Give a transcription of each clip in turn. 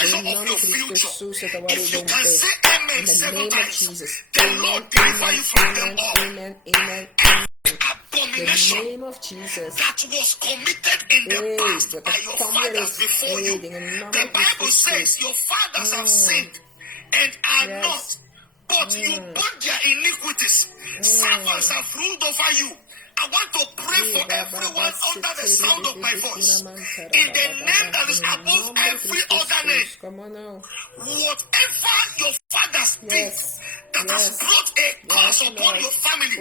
measure of nome your de Cristo future. Jesus, eu If you can say in amen the 7 name of times, Jesus. the Amen, Lord deliver you from them amen, all. amen, amen, amen. The Abomination name of Jesus. that was committed in the past by your fathers before you. The Bible says your fathers have sinned and are not, but you bought their iniquities. Servants have ruled over you. I want to pray for everyone under the sound of my voice. In the name that is above every other name. Whatever your fathers did that has brought a curse upon your family,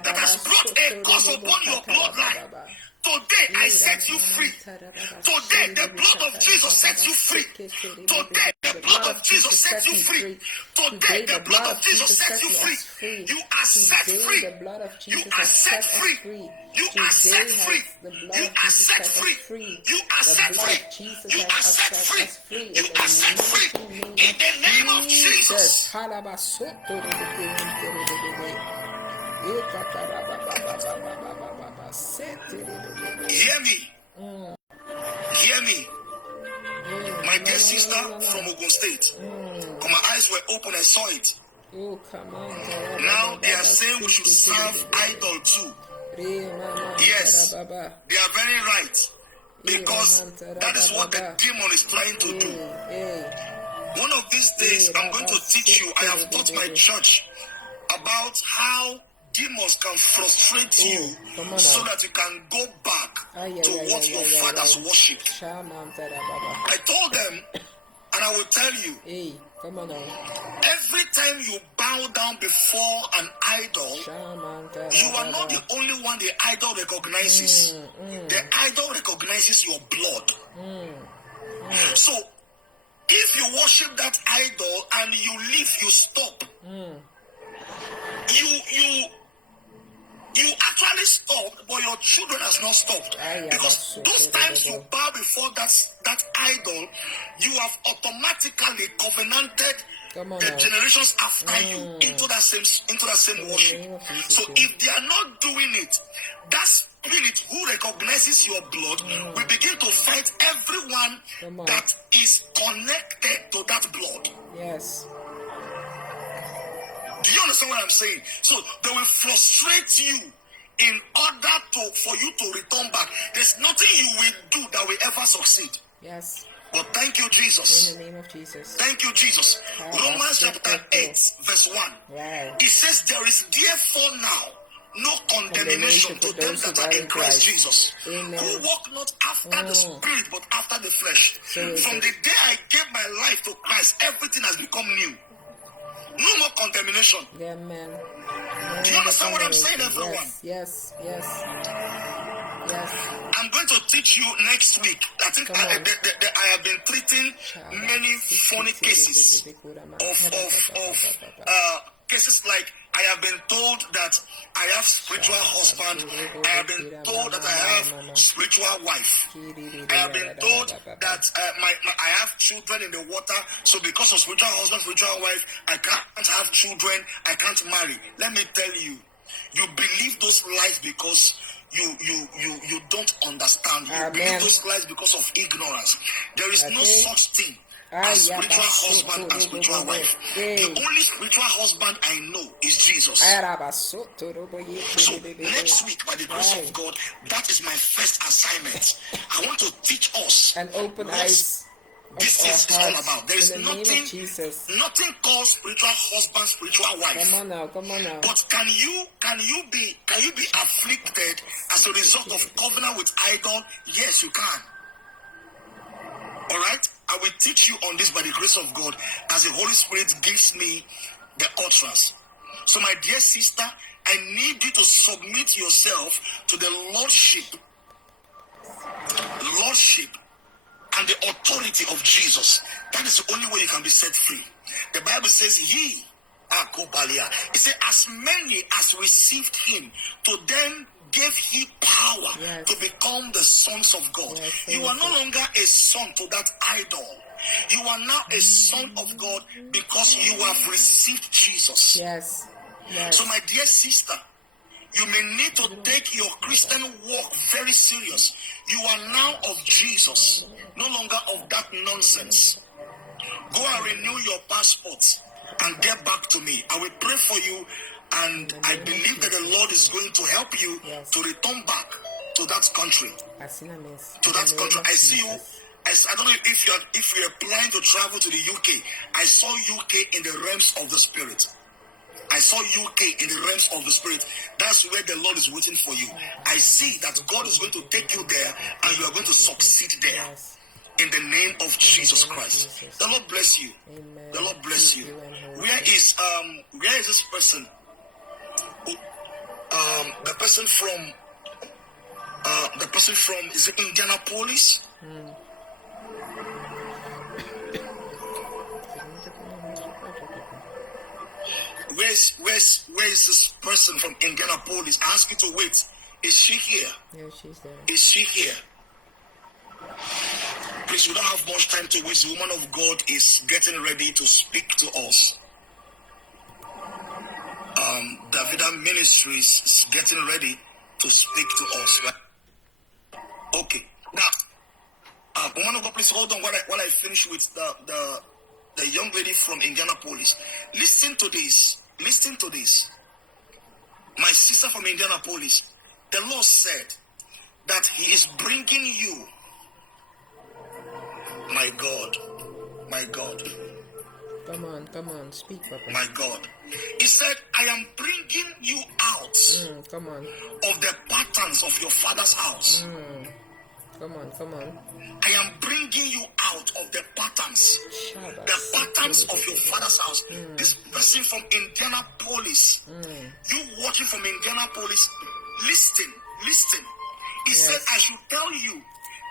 that has brought a curse upon your bloodline. Today I set you free. Today the blood of Jesus sets you free. Today the blood of Jesus sets you free. Today the blood of Jesus sets you free. You are set free. You are set free. You are set free. You are set free. You are set free. You are set free. You are set free. In the name of Jesus. Hear me. Hear me. My dear sister from Ogun State. My eyes were open, I saw it. Now they are saying we should serve idol too. Yes, they are very right. Because that is what the demon is trying to do. One of these days, I'm going to teach you. I have taught my church about how demons can frustrate you so that you can go back to what your fathers worshipped. I told them, and I will tell you, every time you bow down before an idol, you are not the only one the idol recognizes. The idol recognizes your blood. So, if you worship that idol and you leave, you stop. You actually stopped, but your children has not stopped. Because those times you bow before that idol, you have automatically covenanted the generations after you into that same worship. So if they are not doing it, that spirit who recognizes your blood will begin to fight everyone that is connected to that blood. Yes. Do you understand what I'm saying? So they will frustrate you in order for you to return back. There's nothing you will do that will ever succeed. Yes. But thank you, Jesus. In the name of Jesus. Thank you, Jesus. Romans chapter 8, verse 1. Wow. It says there is therefore now no condemnation to them that are in Christ Jesus, who walk not after the spirit but after the flesh. From the day I gave my life to Christ, everything has become new. No more condemnation. Yeah, man. Do you understand what I'm saying, everyone? Yes. I'm going to teach you next week. I think I have been treating many funny cases of cases like I have been told that I have spiritual husband. I have been told that I have spiritual wife. I have been told that I have children in the water. So because of spiritual husband, spiritual wife, I can't have children. I can't marry. Let me tell you, you believe those lies because you don't understand. You believe those lies because of ignorance. There is no such thing as spiritual husband and spiritual wife. The only spiritual husband I know is Jesus. So next week, by the grace of God, that is my first assignment. I want to teach us and open eyes. This is all about. There is nothing called spiritual husband, spiritual wife. Come on now. But can you be afflicted as a result of covenant with idol? Yes, you can. All right. I will teach you on this by the grace of God as the Holy Spirit gives me the utterance. So my dear sister, I need you to submit yourself to the lordship and the authority of Jesus. That is the only way you can be set free. The Bible says ye are Kobalia. It says as many as received him, to them gave he power to become the sons of God. You are no longer a son to that idol. You are now a son of God because you have received Jesus. Yes. So my dear sister, you may need to take your Christian walk very serious. You are now of Jesus, no longer of that nonsense. Go and renew your passport and get back to me. I will pray for you, and I believe that the Lord is going to help you to return back to that country. To that country. I see you. I don't know if you're planning to travel to the UK. I saw UK in the realms of the spirit. I saw UK in the realms of the spirit. That's where the Lord is waiting for you. I see that God is going to take you there, and you are going to succeed there. In the name of Jesus Christ. The Lord bless you. The Lord bless you. Where is this person? The person from is it Indianapolis? Where's this person from Indianapolis? I ask you to wait. Is she here? Yeah, she's there. Is she here? Please, we don't have much time to waste. The woman of God is getting ready to speak to us. Davida Ministries is getting ready to speak to us. Right? Okay. Now, woman of God, please hold on while I finish with the young lady from Indianapolis. Listen to this. Listen to this. My sister from Indianapolis, the Lord said that He is bringing you. My God. My God. Come on, speak, Papa. My God. He said, I am bringing you out come on. of the patterns of your father's house. Come on. I am bringing you out of the patterns. The patterns of your father's house. This person from Indianapolis. You watching from Indianapolis. Listen. He said, I should tell you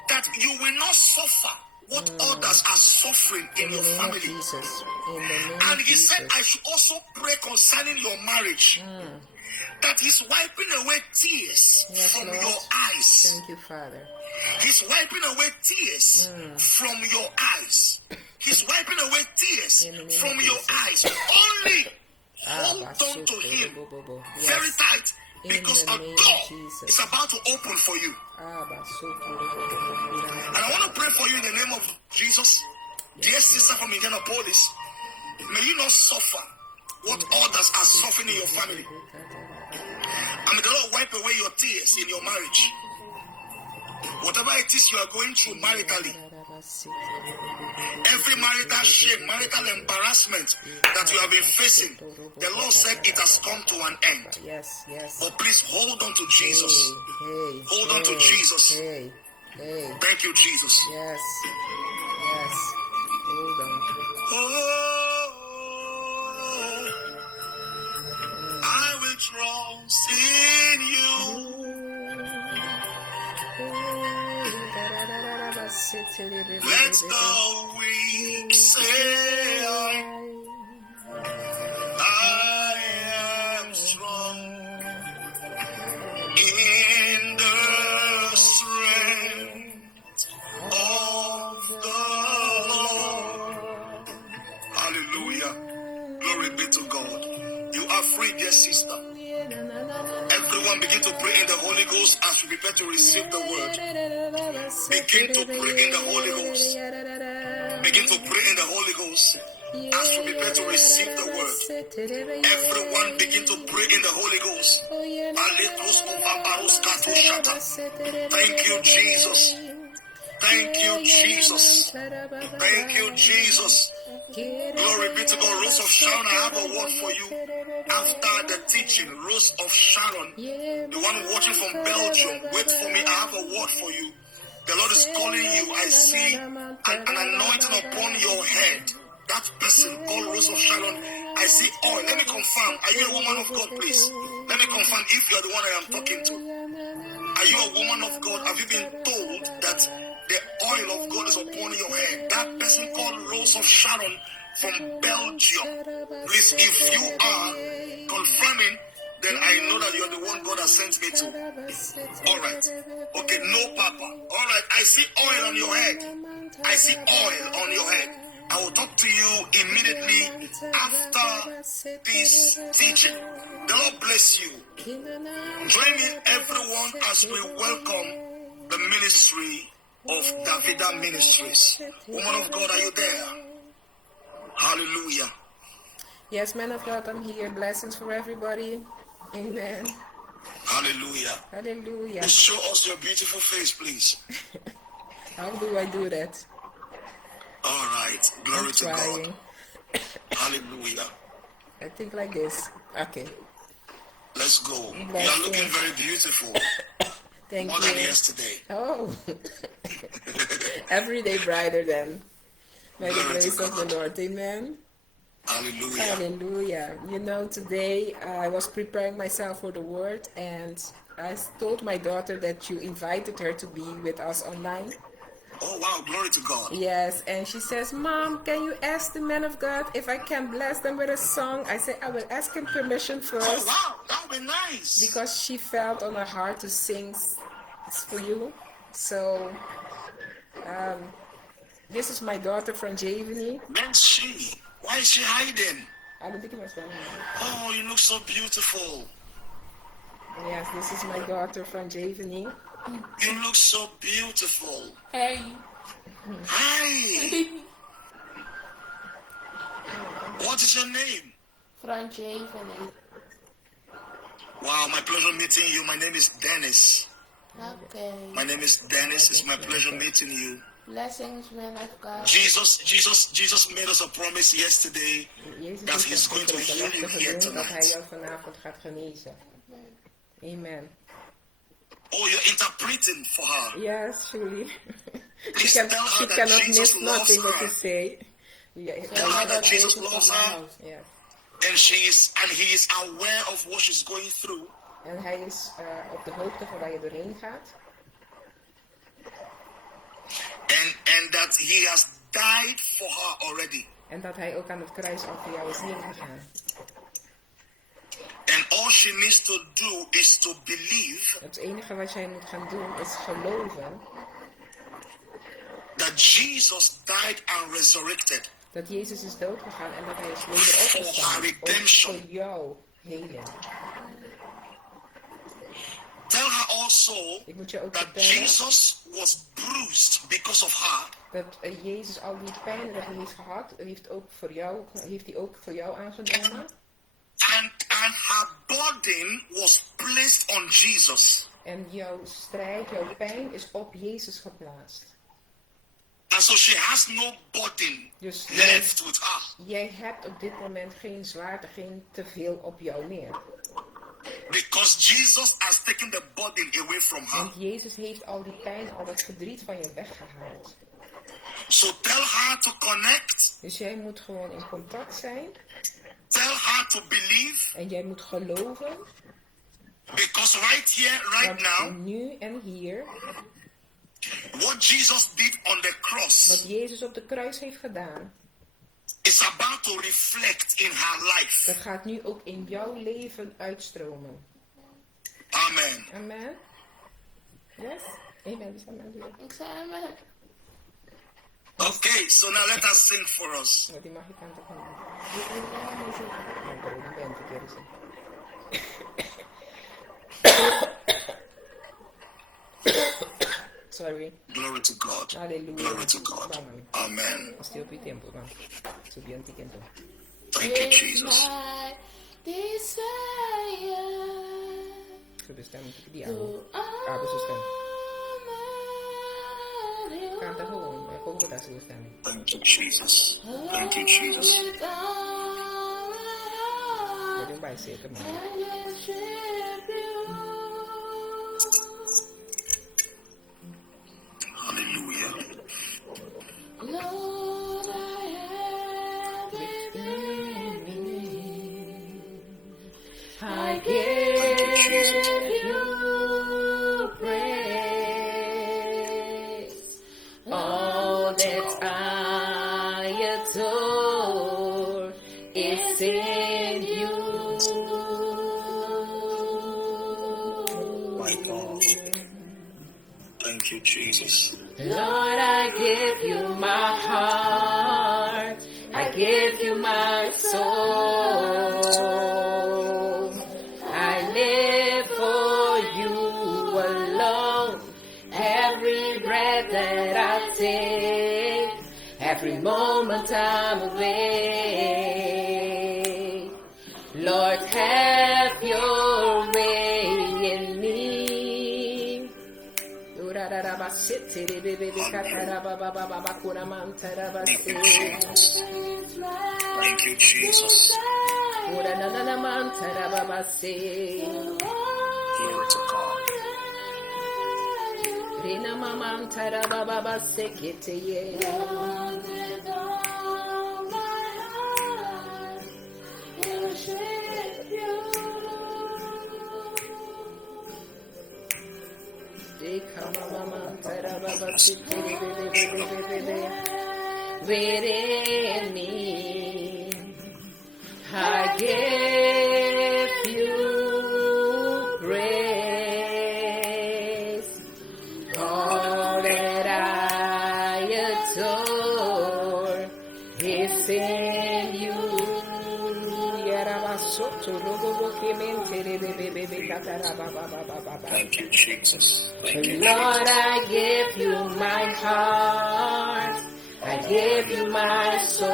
that you will not suffer what others are suffering in your family. And He said, I should also pray concerning your marriage. That He's wiping away tears from Lord. your eyes. Thank you, Father. He's wiping away tears from your eyes. He's wiping away tears from your eyes. Only hold on to Him very tight, because a door is about to open for you. And I want to pray for you in the name of Jesus. Dear sister from Indianapolis, may you not suffer what others are suffering in your family. And may the Lord wipe away your tears in your marriage. Whatever it is you are going through maritally, every marital shame, marital embarrassment that you have been facing, the Lord said it has come to an end. Yes. But please hold on to Jesus. Hold on to Jesus. Thank you, Jesus. Yes. Hold on. Oh, I will trust in you. Let the weak say I am strong in the strength of the Lord. Hallelujah. Glory be to God. You are free, dear sister. Everyone begin to pray in the Holy Ghost as we prepare to receive the word. Begin to pray in the Holy Ghost. Begin to pray in the Holy Ghost as we prepare to receive the word. Everyone begin to pray in the Holy Ghost. Thank you, Jesus. Thank you, Jesus. Thank you, Jesus. Glory be to God. Rose of Sharon, I have a word for you. After the teaching, Rose of Sharon, the one watching from Belgium, wait for me. I have a word for you. The Lord is calling you. I see an anointing upon your head. That person called Rose of Sharon, I see oil. Let me confirm. Are you a woman of God, please? Let me confirm if you are the one I am talking to. Are you a woman of God? Have you been told that the oil of God is upon your head? That person called Rose of Sharon from Belgium. Please, if you are confirming, then I know that you're the one God has sent me to. All right. Okay, no papa. All right, I see oil on your head. I see oil on your head. I will talk to you immediately after this teaching. The Lord bless you. Join me, everyone, as we welcome the ministry of Davida Ministries. Woman of God, are you there? Hallelujah. Yes, man of God, I'm here. Blessings for everybody. Amen. Hallelujah. Hallelujah. Just show us your beautiful face, please. How do I do that? All right. Glory I'm to God. trying. Hallelujah. I think like this. Okay. Let's go. You are Blessings. looking very beautiful. Thank More you. than yesterday. Oh. Every day brighter than. By the Glory to grace of the God. Lord. Amen. Hallelujah. Hallelujah. You know, today I was preparing myself for the word, and I told my daughter that you invited her to be with us online. Oh, wow. Glory to God. Yes, and she says, Mom, can you ask the man of God if I can bless them with a song? I said, I will ask him permission Oh, first, wow. That would be nice. because she felt on her heart to sing for you. So, this is my daughter from Javani. Where's she? Why is she hiding? I don't think it was funny. Oh, you look so beautiful. Yes, this is my daughter from Javani. You look so beautiful. Hey. Hi. What is your name? Francesca. Wow, my pleasure meeting you. My name is Dennis. Okay. My name is Dennis. It's my pleasure meeting you. Blessings, man of God. Jesus made us a promise yesterday Jezus that heeft he's ons going to gisteren heal you belofte here gedaan dat hij tonight. jou vanavond gaat genezen. Amen. Oh, you're interpreting for her. Yes, surely. Please she tell her that cannot Jesus miss loves nothing what her. you say. Yeah, Tell her that Jesus loves her, yes. and he is aware of what she's going through. En hij is op de hoogte van waar je doorheen gaat. And that he has died for her already. En dat hij ook aan het kruis al voor jou is neergegaan. And all she needs to do is to believe Het enige wat jij moet gaan doen is geloven that Jesus died and resurrected dat Jezus is doodgegaan en dat hij is for weder her opgestaan. Ook redemption. voor jouw heling. Tell her also Ik moet je ook that vertellen Jesus was bruised because of her. dat Jezus al die pijn dat hij heeft gehad, heeft hij ook voor jou aangenomen. And her burden was placed on Jesus. En jouw strijd, jouw pijn is op Jezus geplaatst. And so she has no burden Dus left with her. jij hebt op dit moment geen zwaarte, geen te veel op jou meer. Because Jesus has taken the burden away from her. Want Jezus heeft al die pijn, al dat verdriet van je weggehaald. So tell her to connect. Dus jij moet gewoon in contact zijn. Tell her to believe. En jij moet geloven. Because right here, right Want now, nu en hier, what Jesus did on the cross wat Jezus op de kruis heeft gedaan, is about to reflect in her life. dat gaat nu ook in jouw leven uitstromen. Amen. Amen. Yes? Amen. Dus amen. Ik zei amen. Okay, so now let us sing for us. Maar die mag je kanten gaan doen. Dan ben je verkeerde zin. Sorry. Glory to God. Hallelujah. Glory to God. Amen. Stil op je tempo dan. Subir een tempo. Thank you, It's Jesus. my desire Zo de stem die to oude zijn stem. honor you. Canta gewoon. Gewoon met haar stem. Thank you, Jesus. Thank you, Jesus. With all my heart, Wil je bij zeker man. I worship you. Hallelujah. Lord, I have within me. I give you praise. All that I adore is in you. My God. Thank you, Jesus. Lord, I give you my heart. I give you my soul. I live for you alone. Every breath that I take, every moment moment I'm away. Lord, have your way in me. Thank you, Jesus. Glory to God. Rina mama tara baba basekete ye. Within me, I give you praise. All that I adore is in you. Thank you, Jesus. Thank you, Lord, Jesus. I give you my heart. I give you my soul.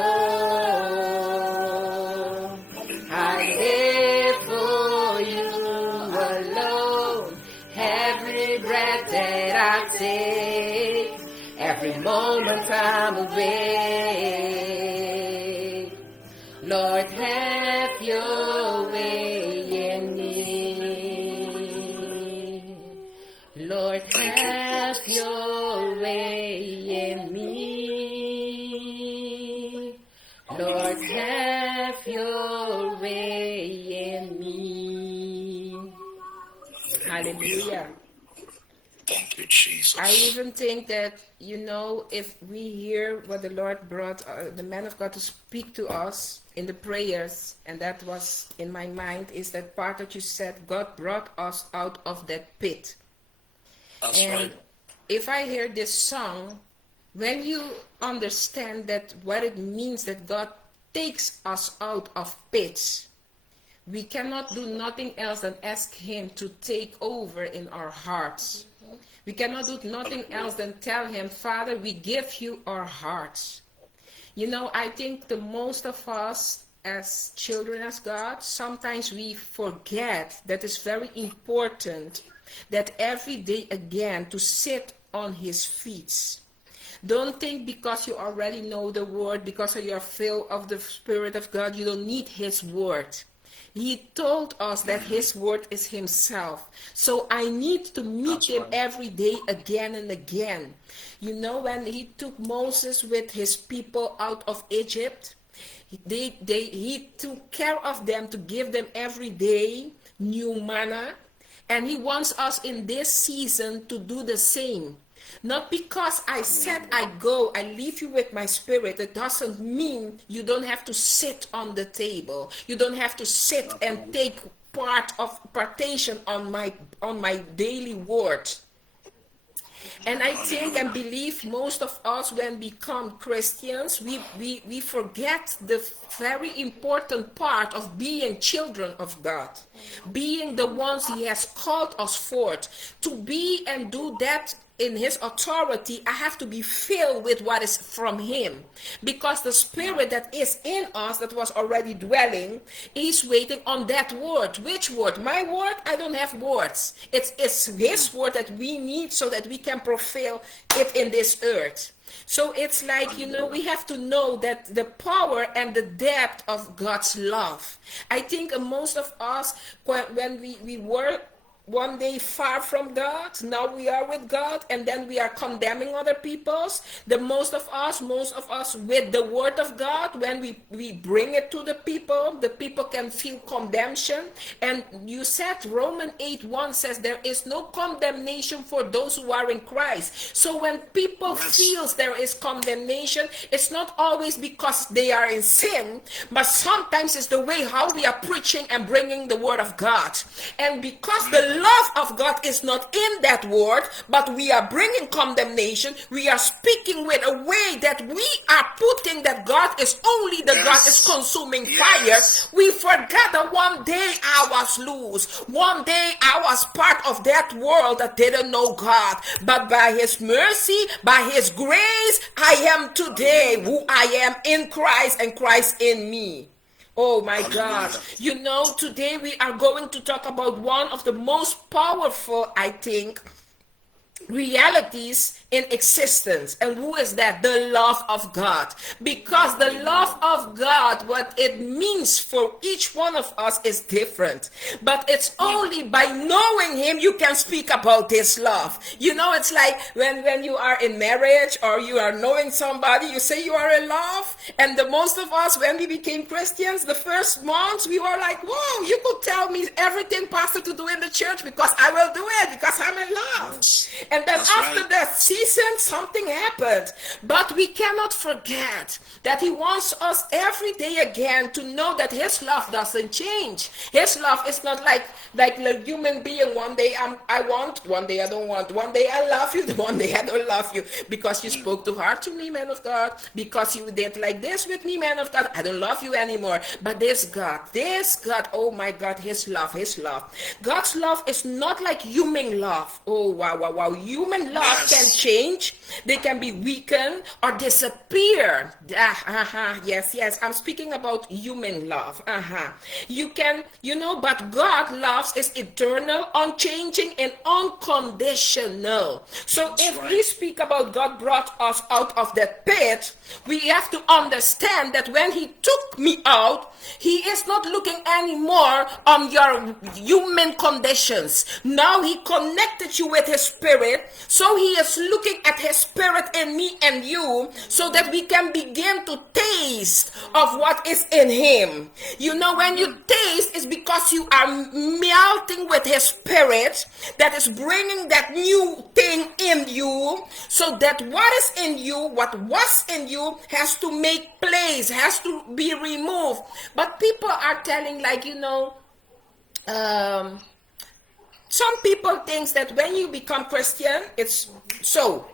I live for you alone. Every breath that I take, every moment I'm awake. Lord, have your way in me. Lord, have your way in me. Lord, have your way in me. Hallelujah. Thank you, Jesus. I even think that, you know, if we hear what the Lord brought the man of God to speak to us in the prayers, and that was in my mind, is that part that you said, God brought us out of that pit. That's And right. if I hear this song, when you understand that what it means that God takes us out of pits, we cannot do nothing else than ask him to take over in our hearts. We cannot do nothing else than tell him, Father, we give you our hearts. You know, I think the most of us as children of God, sometimes we forget that it's very important that every day again to sit on his feet. Don't think because you already know the word, because you are filled of the Spirit of God, you don't need his word. He told us that his word is himself. So I need to meet him every day again and again. You know, when he took Moses with his people out of Egypt, he took care of them to give them every day new manna. And he wants us in this season to do the same. Not because I said I go, I leave you with my spirit. It doesn't mean you don't have to sit on the table. You don't have to sit and take partation on my daily word. And I think and believe most of us, when we become Christians, we forget the very important part of being children of God, being the ones he has called us forth to be and do that. In his authority, I have to be filled with what is from him, because the spirit that is in us, that was already dwelling, is waiting on that word. Which word? My word? I don't have words. It's his word that we need so that we can prevail it in this earth. So it's like, you know, we have to know that the power and the depth of God's love. I think most of us, when we were one day far from God, now we are with God, and then we are condemning other peoples. Most of us with the word of God, when we bring it to the people can feel condemnation. And you said Romans 8:1 says there is no condemnation for those who are in Christ. So when people feels there is condemnation, it's not always because they are in sin, but sometimes it's the way how we are preaching and bringing the word of God. And because the love of God is not in that word, but we are bringing condemnation. We are speaking with a way that we are putting that God is only the God is consuming fire. We forgot that one day I was loose. One day I was part of that world that didn't know God. But by his mercy, by his grace, I am today who I am in Christ and Christ in me. Oh my God. You know, today we are going to talk about one of the most powerful, I think, realities in existence. And who is that? The love of God. Because the love of God, what it means for each one of us is different. But it's only by knowing him you can speak about this love. You know, it's like when you are in marriage or you are knowing somebody, you say you are in love. And the most of us, when we became Christians, the first months, we were like, whoa, you could tell me everything pastor to do in the church because I will do it because I'm in love. And then after that season, something happened. But we cannot forget that he wants us every day again to know that his love doesn't change. His love is not like a human being. One day I want, one day I don't want. One day I love you, one day I don't love you. Because you spoke too hard to me, man of God. Because you did like this with me, man of God. I don't love you anymore. But this God, oh my God, his love. God's love is not like human love. Oh, wow. Human love can change. They can be weakened or disappear. Yes. I'm speaking about human love. You can, but God loves is eternal, unchanging, and unconditional. So if we speak about God brought us out of that pit, we have to understand that when he took me out, he is not looking anymore on your human conditions. Now he connected you with his spirit. So he is looking at his spirit in me and you so that we can begin to taste of what is in him. You know, when you taste, it's because you are melting with his spirit that is bringing that new thing in you, so that what is in you, what was in you, has to make place, has to be removed. But people are telling, some people think that when you become Christian, it's so.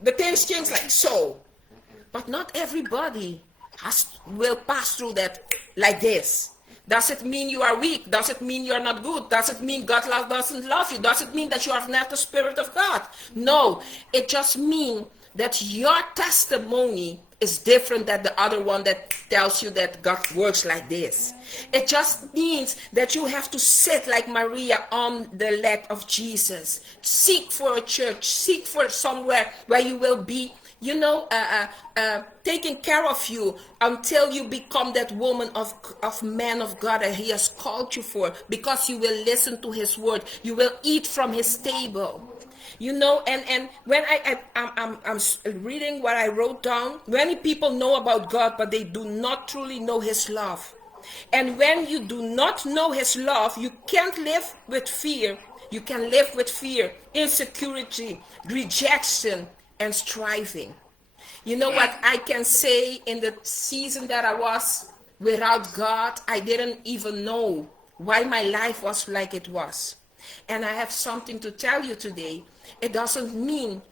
The things change like so. But not everybody will pass through that like this. Does it mean you are weak? Does it mean you are not good? Does it mean God doesn't love you? Does it mean that you have not the Spirit of God? No, it just means that your testimony is different than the other one that tells you that God works like this. It just means that you have to sit like Maria on the leg of Jesus. Seek for a church. Seek for somewhere where you will be, taking care of you until you become that woman of man of God that he has called you for, because you will listen to his word. You will eat from his table. And when I'm reading what I wrote down, many people know about God, but they do not truly know his love. And when you do not know his love, you can't live with fear. You can live with fear, insecurity, rejection, and striving. You know what I can say? In the season that I was without God, I didn't even know why my life was like it was. And I have something to tell you today. It doesn't mean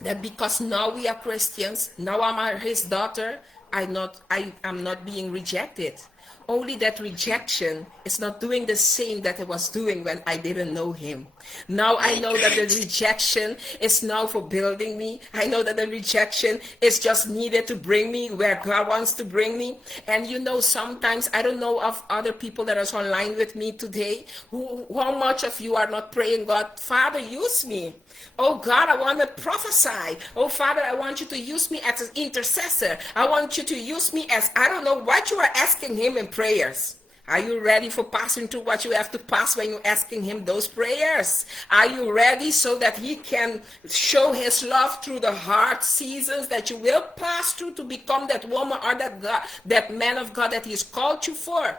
that because now we are Christians, now I'm his daughter, I'm not being rejected. Only that rejection is not doing the same that it was doing when I didn't know him. Now I know that the rejection is now for building me. I know that the rejection is just needed to bring me where God wants to bring me. And sometimes I don't know of other people that are online with me today, how much of you are not praying, God, Father, use me. Oh God, I want to prophesy. Oh Father, I want you to use me as an intercessor. I want you to use me as, I don't know what you are asking him in prayers. Are you ready for passing through what you have to pass when you're asking him those prayers? Are you ready so that he can show his love through the hard seasons that you will pass through to become that woman or that man of God that he's called you for?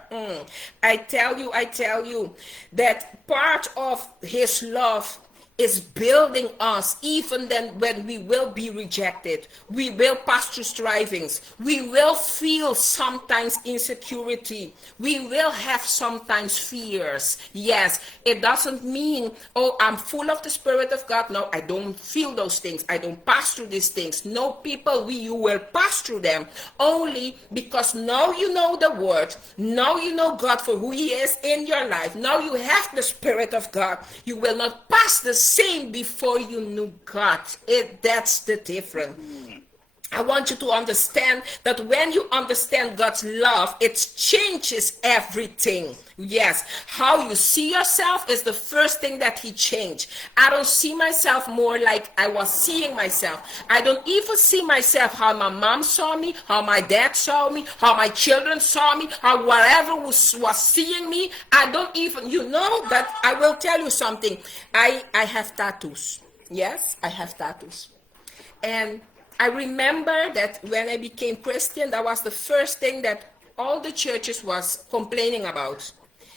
I tell you that part of his love is building us, even then when we will be rejected. We will pass through strivings. We will feel sometimes insecurity. We will have sometimes fears. Yes, it doesn't mean, oh, I'm full of the Spirit of God. No, I don't feel those things. I don't pass through these things. No, people, you will pass through them only because now you know the word. Now you know God for who he is in your life. Now you have the Spirit of God. You will not pass the same before you knew God. That's the difference. I want you to understand that when you understand God's love, it changes everything. Yes, how you see yourself is the first thing that he changed. I don't see myself more like I was seeing myself. I don't even see myself how my mom saw me, how my dad saw me, how my children saw me, how whatever was seeing me. I don't even, that I will tell you something. I have tattoos. Yes, I have tattoos. And I remember that when I became Christian, that was the first thing that all the churches was complaining about.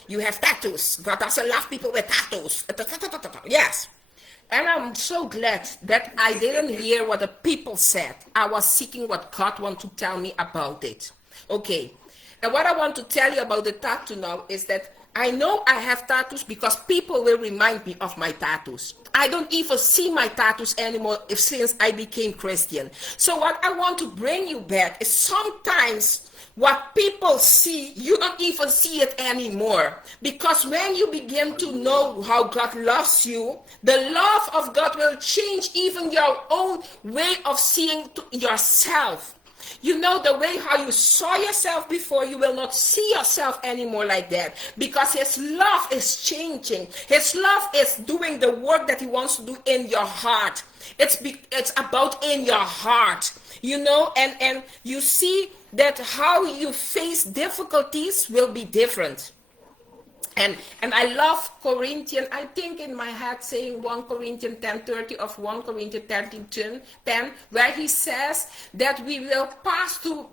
You have tattoos. God doesn't love people with tattoos. Yes. And I'm so glad that I didn't hear what the people said. I was seeking what God wanted to tell me about it. Okay. And what I want to tell you about the tattoo now is that I know I have tattoos because people will remind me of my tattoos. I don't even see my tattoos anymore since I became Christian. So what I want to bring you back is sometimes what people see, you don't even see it anymore. Because when you begin to know how God loves you, the love of God will change even your own way of seeing yourself. You know, the way how you saw yourself before, you will not see yourself anymore like that, because his love is changing. His love is doing the work that he wants to do in your heart. It's about in your heart, and you see that how you face difficulties will be different. And I love Corinthians, I think in my head saying 1 Corinthians 10:30 of 1 Corinthians 13:10, where he says that we will pass through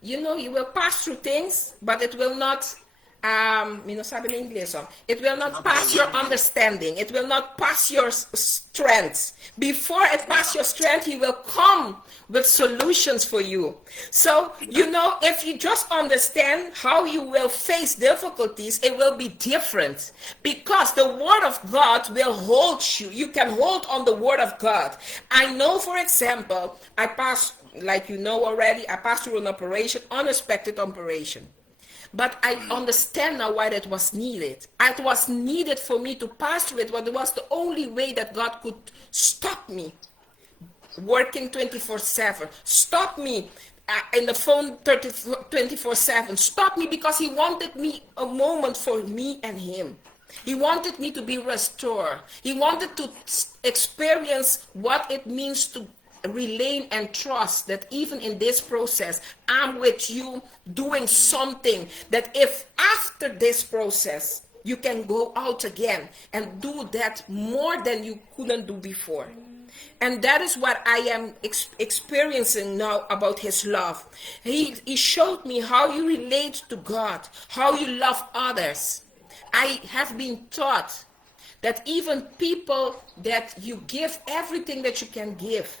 you will pass through things, but it will not it will not pass your understanding. It will not pass your strength. Before it pass your strength, he will come with solutions for you. So, if you just understand how you will face difficulties, it will be different. Because the word of God will hold you. You can hold on the word of God. I know, for example, I passed through an operation, unexpected operation. But I understand now why that was needed. It was needed for me to pass through it, but it was the only way that God could stop me working 24/7. Stop me in the phone 24/7. Stop me because he wanted me a moment for me and him. He wanted me to be restored. He wanted to experience what it means to rely and trust that even in this process, I'm with you doing something that if after this process, you can go out again and do that more than you couldn't do before. And that is what I am experiencing now about his love. He showed me how you relate to God, how you love others. I have been taught that even people that you give everything that you can give,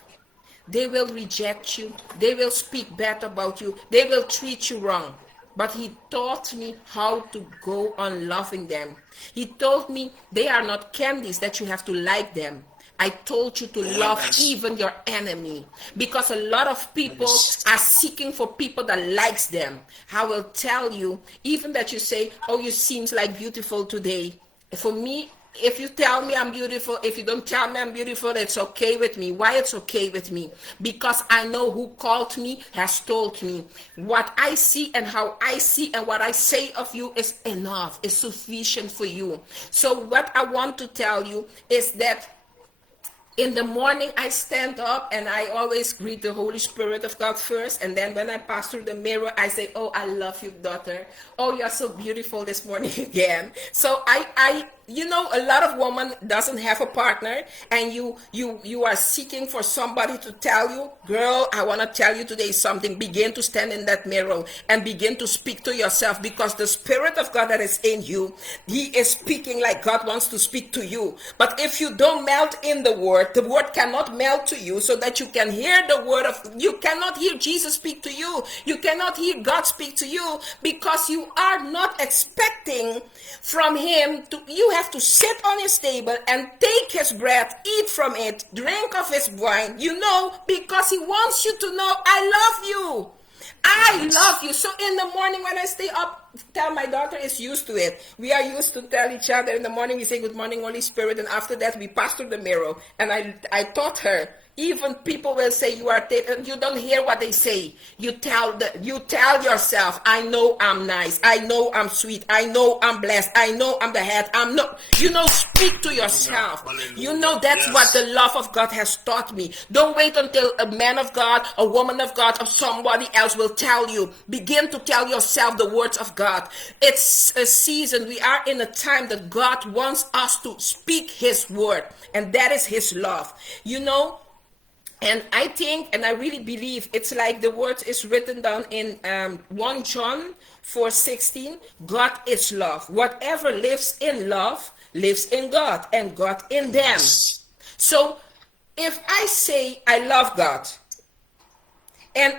they will reject you. They will speak bad about you. They will treat you wrong. But he taught me how to go on loving them. He told me they are not candies that you have to like them. I told you to love even your enemy. Because a lot of people are seeking for people that likes them. I will tell you, even that you say, oh, you seems like beautiful today. For me, if you tell me I'm beautiful, if you don't tell me I'm beautiful, it's okay with me. Why it's okay with me? Because I know who called me has told me. What I see and how I see and what I say of you is enough, is sufficient for you. So what I want to tell you is that in the morning, I stand up and I always greet the Holy Spirit of God first. And then when I pass through the mirror, I say, oh, I love you, daughter. Oh, you're so beautiful this morning again. So I you know, a lot of women doesn't have a partner, and you are seeking for somebody to tell you, girl, I want to tell you today something. Begin to stand in that mirror and begin to speak to yourself, because the Spirit of God that is in you, he is speaking like God wants to speak to you. But if you don't melt in the word cannot melt to you, so that you can hear the word of, you cannot hear Jesus speak to you, you cannot hear God speak to you, because you are not expecting from him to, you have to sit on his table and take his bread, eat from it, drink of his wine, you know, because he wants you to know, I love you. I love you. So in the morning when I stay up, tell my daughter is used to it. We are used to tell each other in the morning, we say good morning, Holy Spirit, and after that we pass through the mirror. And I taught her, even people will say you are you don't hear what they say. You tell yourself, I know I'm nice, I know I'm sweet, I know I'm blessed, I know I'm the head, I'm not, you know, speak to yourself. You know, that's what the love of God has taught me. Don't wait until a man of God, a woman of God, or somebody else will tell you. Begin to tell yourself the words of God. It's a season, we are in a time that God wants us to speak his word, and that is his love, you know. And I think, and I really believe, it's like the word is written down in 1 John 4:16. God is love. Whatever lives in love lives in God, and God in them. So if I say I love God, and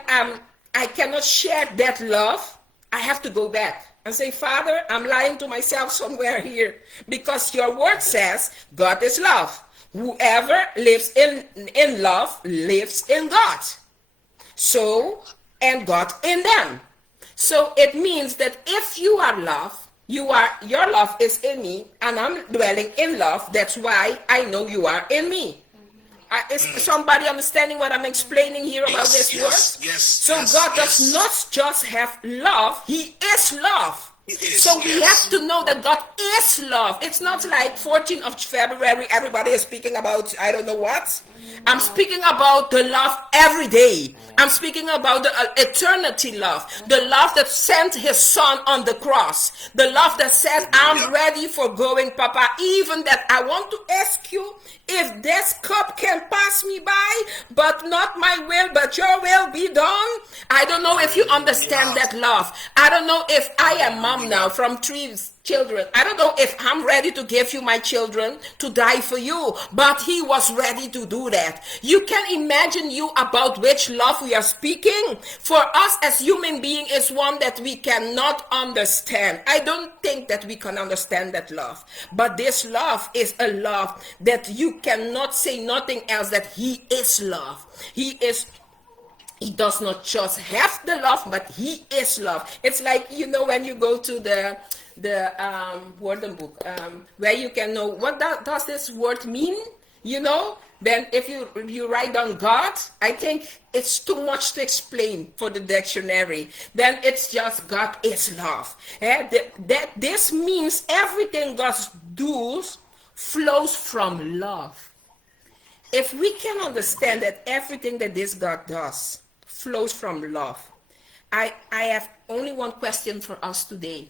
I cannot share that love, I have to go back and say, Father, I'm lying to myself somewhere here, because your word says God is love. Whoever lives in love lives in God. So, and God in them. So it means that if you are love, your love is in me, and I'm dwelling in love. That's why I know you are in me. Is somebody understanding what I'm explaining here about this word? So God does not just have love, he is love. So we have to know that God is love. It's not like 14th of February, everybody is speaking about, I don't know what. I'm speaking about the love every day. I'm speaking about the eternity love. The love that sent his son on the cross. The love that said, I'm ready for going, Papa. Even that I want to ask you if this cup can pass me by, but not my will, but your will be done. I don't know if you understand that love. I don't know if I am mom now from 3 children. I don't know if I'm ready to give you my children to die for you, but he was ready to do that. You can imagine you about which love we are speaking. For us as human being is one that we cannot understand. I don't think that we can understand that love, but this love is a love that you cannot say nothing else, that he is love. He does not just have the love, but he is love. It's like, you know, when you go to the word book, where you can know what does this word mean, you know. Then if you write down God, I think it's too much to explain for the dictionary. Then it's just God is love. That this means everything God does flows from love. If we can understand that everything that this God does flows from love, I have only one question for us today.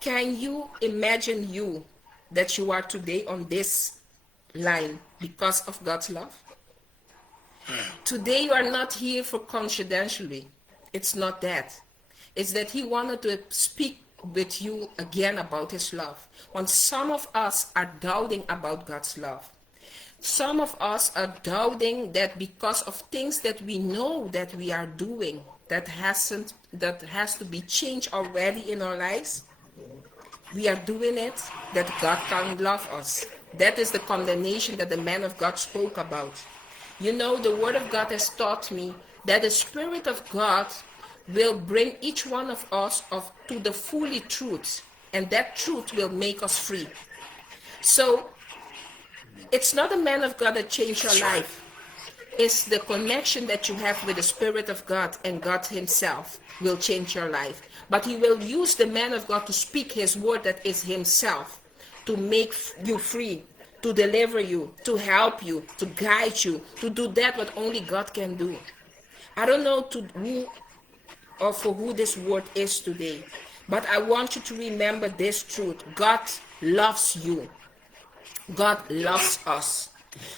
Can you imagine that you are today on this line because of God's love? Today you are not here for confidentially. It's not that. It's that he wanted to speak with you again about his love. When some of us are doubting about God's love, some of us are doubting that because of things that we know that we are doing that has to be changed already in our lives, we are doing it, that God can't love us. That is the condemnation that the man of God spoke about. You know, the word of God has taught me that the Spirit of God will bring each one of us to the fully truth, and that truth will make us free. So it's not a man of God that changed your life. It's the connection that you have with the Spirit of God, and God himself will change your life. But he will use the man of God to speak his word that is himself, to make you free, to deliver you, to help you, to guide you, to do that what only God can do. I don't know to who or for who this word is today, But I want you to remember this truth. God loves you. God loves us.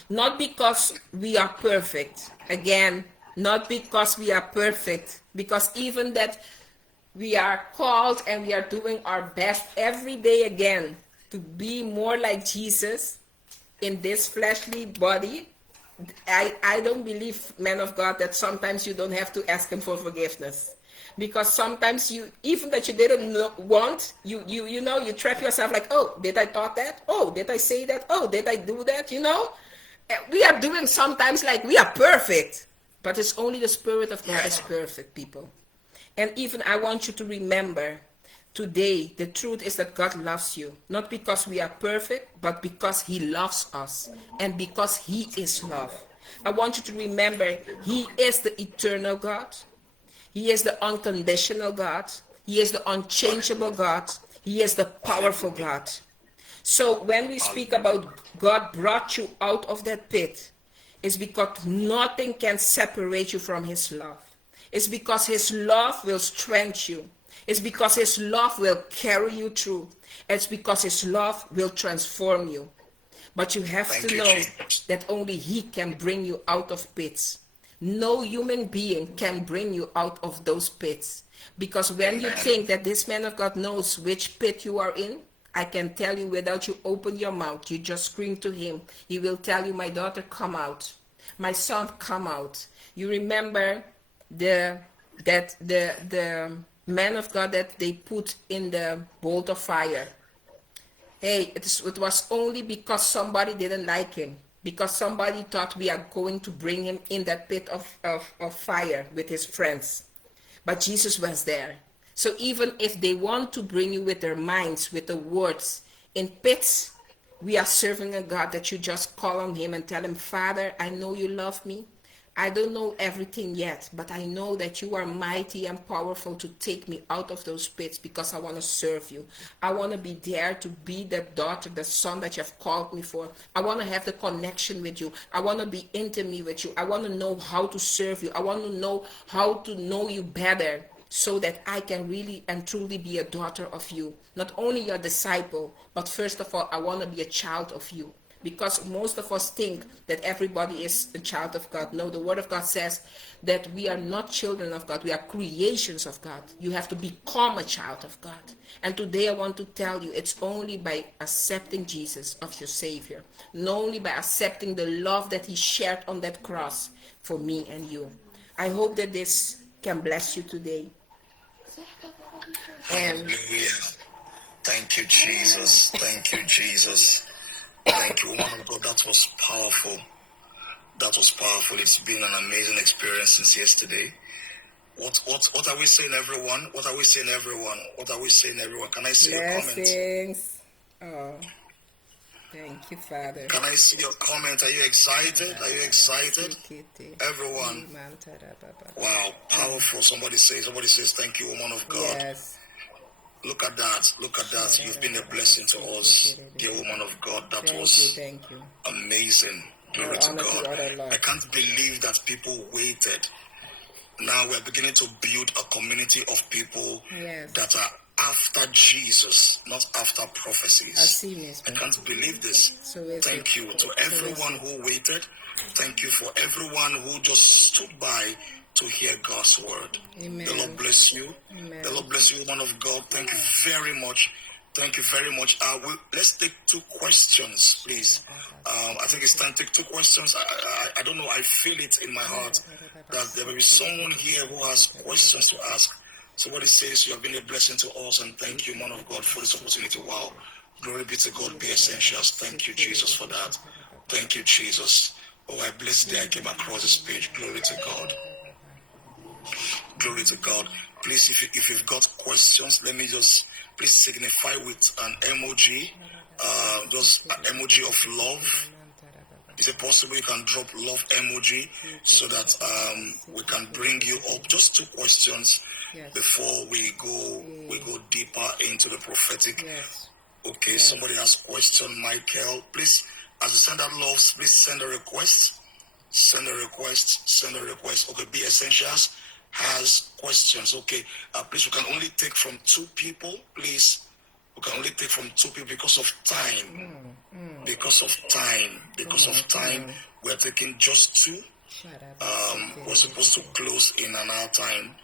Not because we are perfect. Again, not because we are perfect. Because even that we are called and we are doing our best every day again to be more like Jesus in this fleshly body. I don't believe, man of God, that sometimes you don't have to ask him for forgiveness. Because sometimes you, even that you didn't want, you know, you trap yourself like, oh, did I thought that? Oh, did I say that? Oh, did I do that? You know? We are doing sometimes like we are perfect. But it's only the Spirit of God is perfect, people. And even I want you to remember today, the truth is that God loves you. Not because we are perfect, but because he loves us. And because he is love. I want you to remember, he is the eternal God. He is the unconditional God. He is the unchangeable God. He is the powerful God. So when we speak about God brought you out of that pit, it's because nothing can separate you from his love. It's because his love will strengthen you. It's because his love will carry you through. It's because his love will transform you. But you have to know that only he can bring you out of pits. No human being can bring you out of those pits. Because when you think that this man of God knows which pit you are in, I can tell you without you open your mouth, you just scream to him. He will tell you, my daughter, come out. My son, come out. You remember the man of God that they put in the bolt of fire. Hey, it was only because somebody didn't like him. Because somebody thought we are going to bring him in that pit of fire with his friends. But Jesus was there. So even if they want to bring you with their minds, with the words, in pits, we are serving a God that you just call on him and tell him, Father, I know you love me. I don't know everything yet, but I know that you are mighty and powerful to take me out of those pits because I want to serve you. I want to be there to be the daughter, the son that you have called me for. I want to have the connection with you. I want to be intimate with you. I want to know how to serve you. I want to know how to know you better so that I can really and truly be a daughter of you. Not only your disciple, but first of all, I want to be a child of you. Because most of us think that everybody is a child of God. No, the Word of God says that we are not children of God. We are creations of God. You have to become a child of God. And today I want to tell you, it's only by accepting Jesus as your Savior. Not only by accepting the love that he shared on that cross for me and you. I hope that this can bless you today. And hallelujah. Thank you, Jesus. Thank you, Jesus. Thank you, woman of God. That was powerful. That was powerful. It's been an amazing experience since yesterday. What are we saying, everyone? What are we saying, everyone? What are we saying, everyone? Can I see your comment? blessings. Oh, thank you, Father. Can I see your comment? Are you excited? Are you excited? Everyone. Wow, powerful. Somebody says, thank you, woman of God. Yes. Look at that. Look at that. You've been a blessing to us, dear woman of God. That was Thank you. amazing. Glory to honor to God. our Lord. I can't believe that people waited. Now we're beginning to build a community of people Yes. that are after Jesus, not after prophecies. I've seen this, I man. can't believe this. So is Thank it. you to everyone who waited. Thank you for everyone who just stood by to hear God's word. Amen. The Lord bless you. Amen. The Lord bless you, woman of God. Thank you very much. Thank you very much. Let's take 2 questions, please. I think it's time to take 2 questions. I don't know. I feel it in my heart that there will be someone here who has questions to ask. Somebody says you have been a blessing to us, and thank you, man of God, for this opportunity. Wow. Glory be to God, be essentials. Thank you, Jesus, for that. Thank you, Jesus. Oh, I bless the day I came across this page. Glory to God. Glory to God. Please, if you've got questions, let me just please signify with an emoji. Just an emoji of love. Is it possible you can drop love emoji so that we can bring you up? Just 2 questions before we go deeper into the prophetic. Okay, somebody has question. Michael, please, as you send out love, please send a request. Send a request. Okay, be essentials. has questions. Okay, please, we can only take from 2 people, please. We can only take from 2 people because of time. Because of time. We're taking just 2. We're supposed to close in an hour time.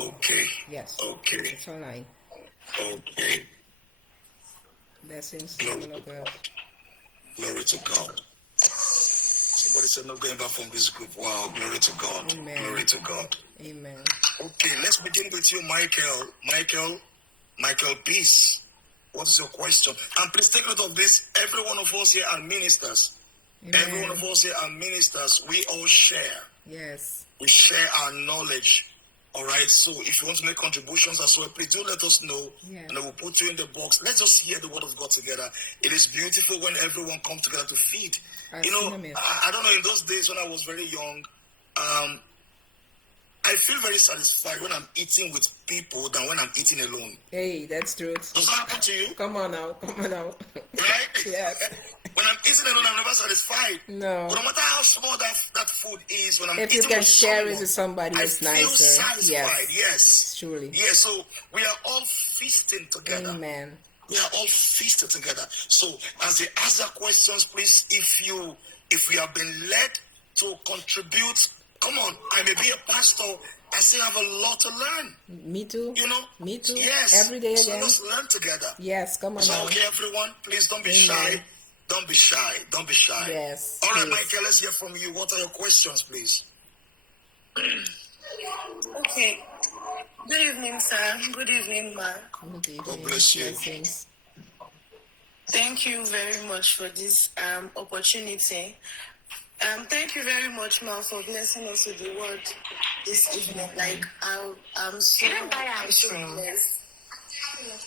Okay. Yes. Okay. It's online. Okay. Blessings. Glory to God. Somebody said, no going back from this group. Wow, glory to God. Amen. Glory to God. Amen. Okay, let's begin with you, Michael. Michael, peace. What is your question? And please take note of this. Every one of us here are ministers. Amen. Every one of us here are ministers. We all share. Yes. We share our knowledge. All right. So if you want to make contributions as well, please do let us know. Yeah. And I will put you in the box. Let's just hear the word of God together. It is beautiful when everyone comes together to feed. I don't know, in those days when I was very young, I feel very satisfied when I'm eating with people than when I'm eating alone. Hey, that's true. Does that happen to you? Come on now. Right? Yes. When I'm eating alone, I'm never satisfied. No. But no matter how small that food is, when I'm if eating you can with share someone, it with somebody, it's I feel nicer. satisfied. Yes. Surely. Yes. So we are all feasting together. Amen. We are all feasted together. So as they ask their questions, please, if we have been led to contribute, come on. I may be a pastor. I still have a lot to learn. Me too. Me too. Yes. Every day so again. let's learn together. Yes, come on. So now. okay, everyone, please don't be Amen. shy. Don't be shy. Don't be shy. Yes. All right, please. Michael, let's hear from you. What are your questions, please? Okay. Good evening, sir. Good evening, ma. Good evening. God bless you. Blessings. Thank you very much for this opportunity. Thank you very much, ma, for blessing us with the word this evening. Like, I'm so, You don't buy I'm so ice cream. blessed.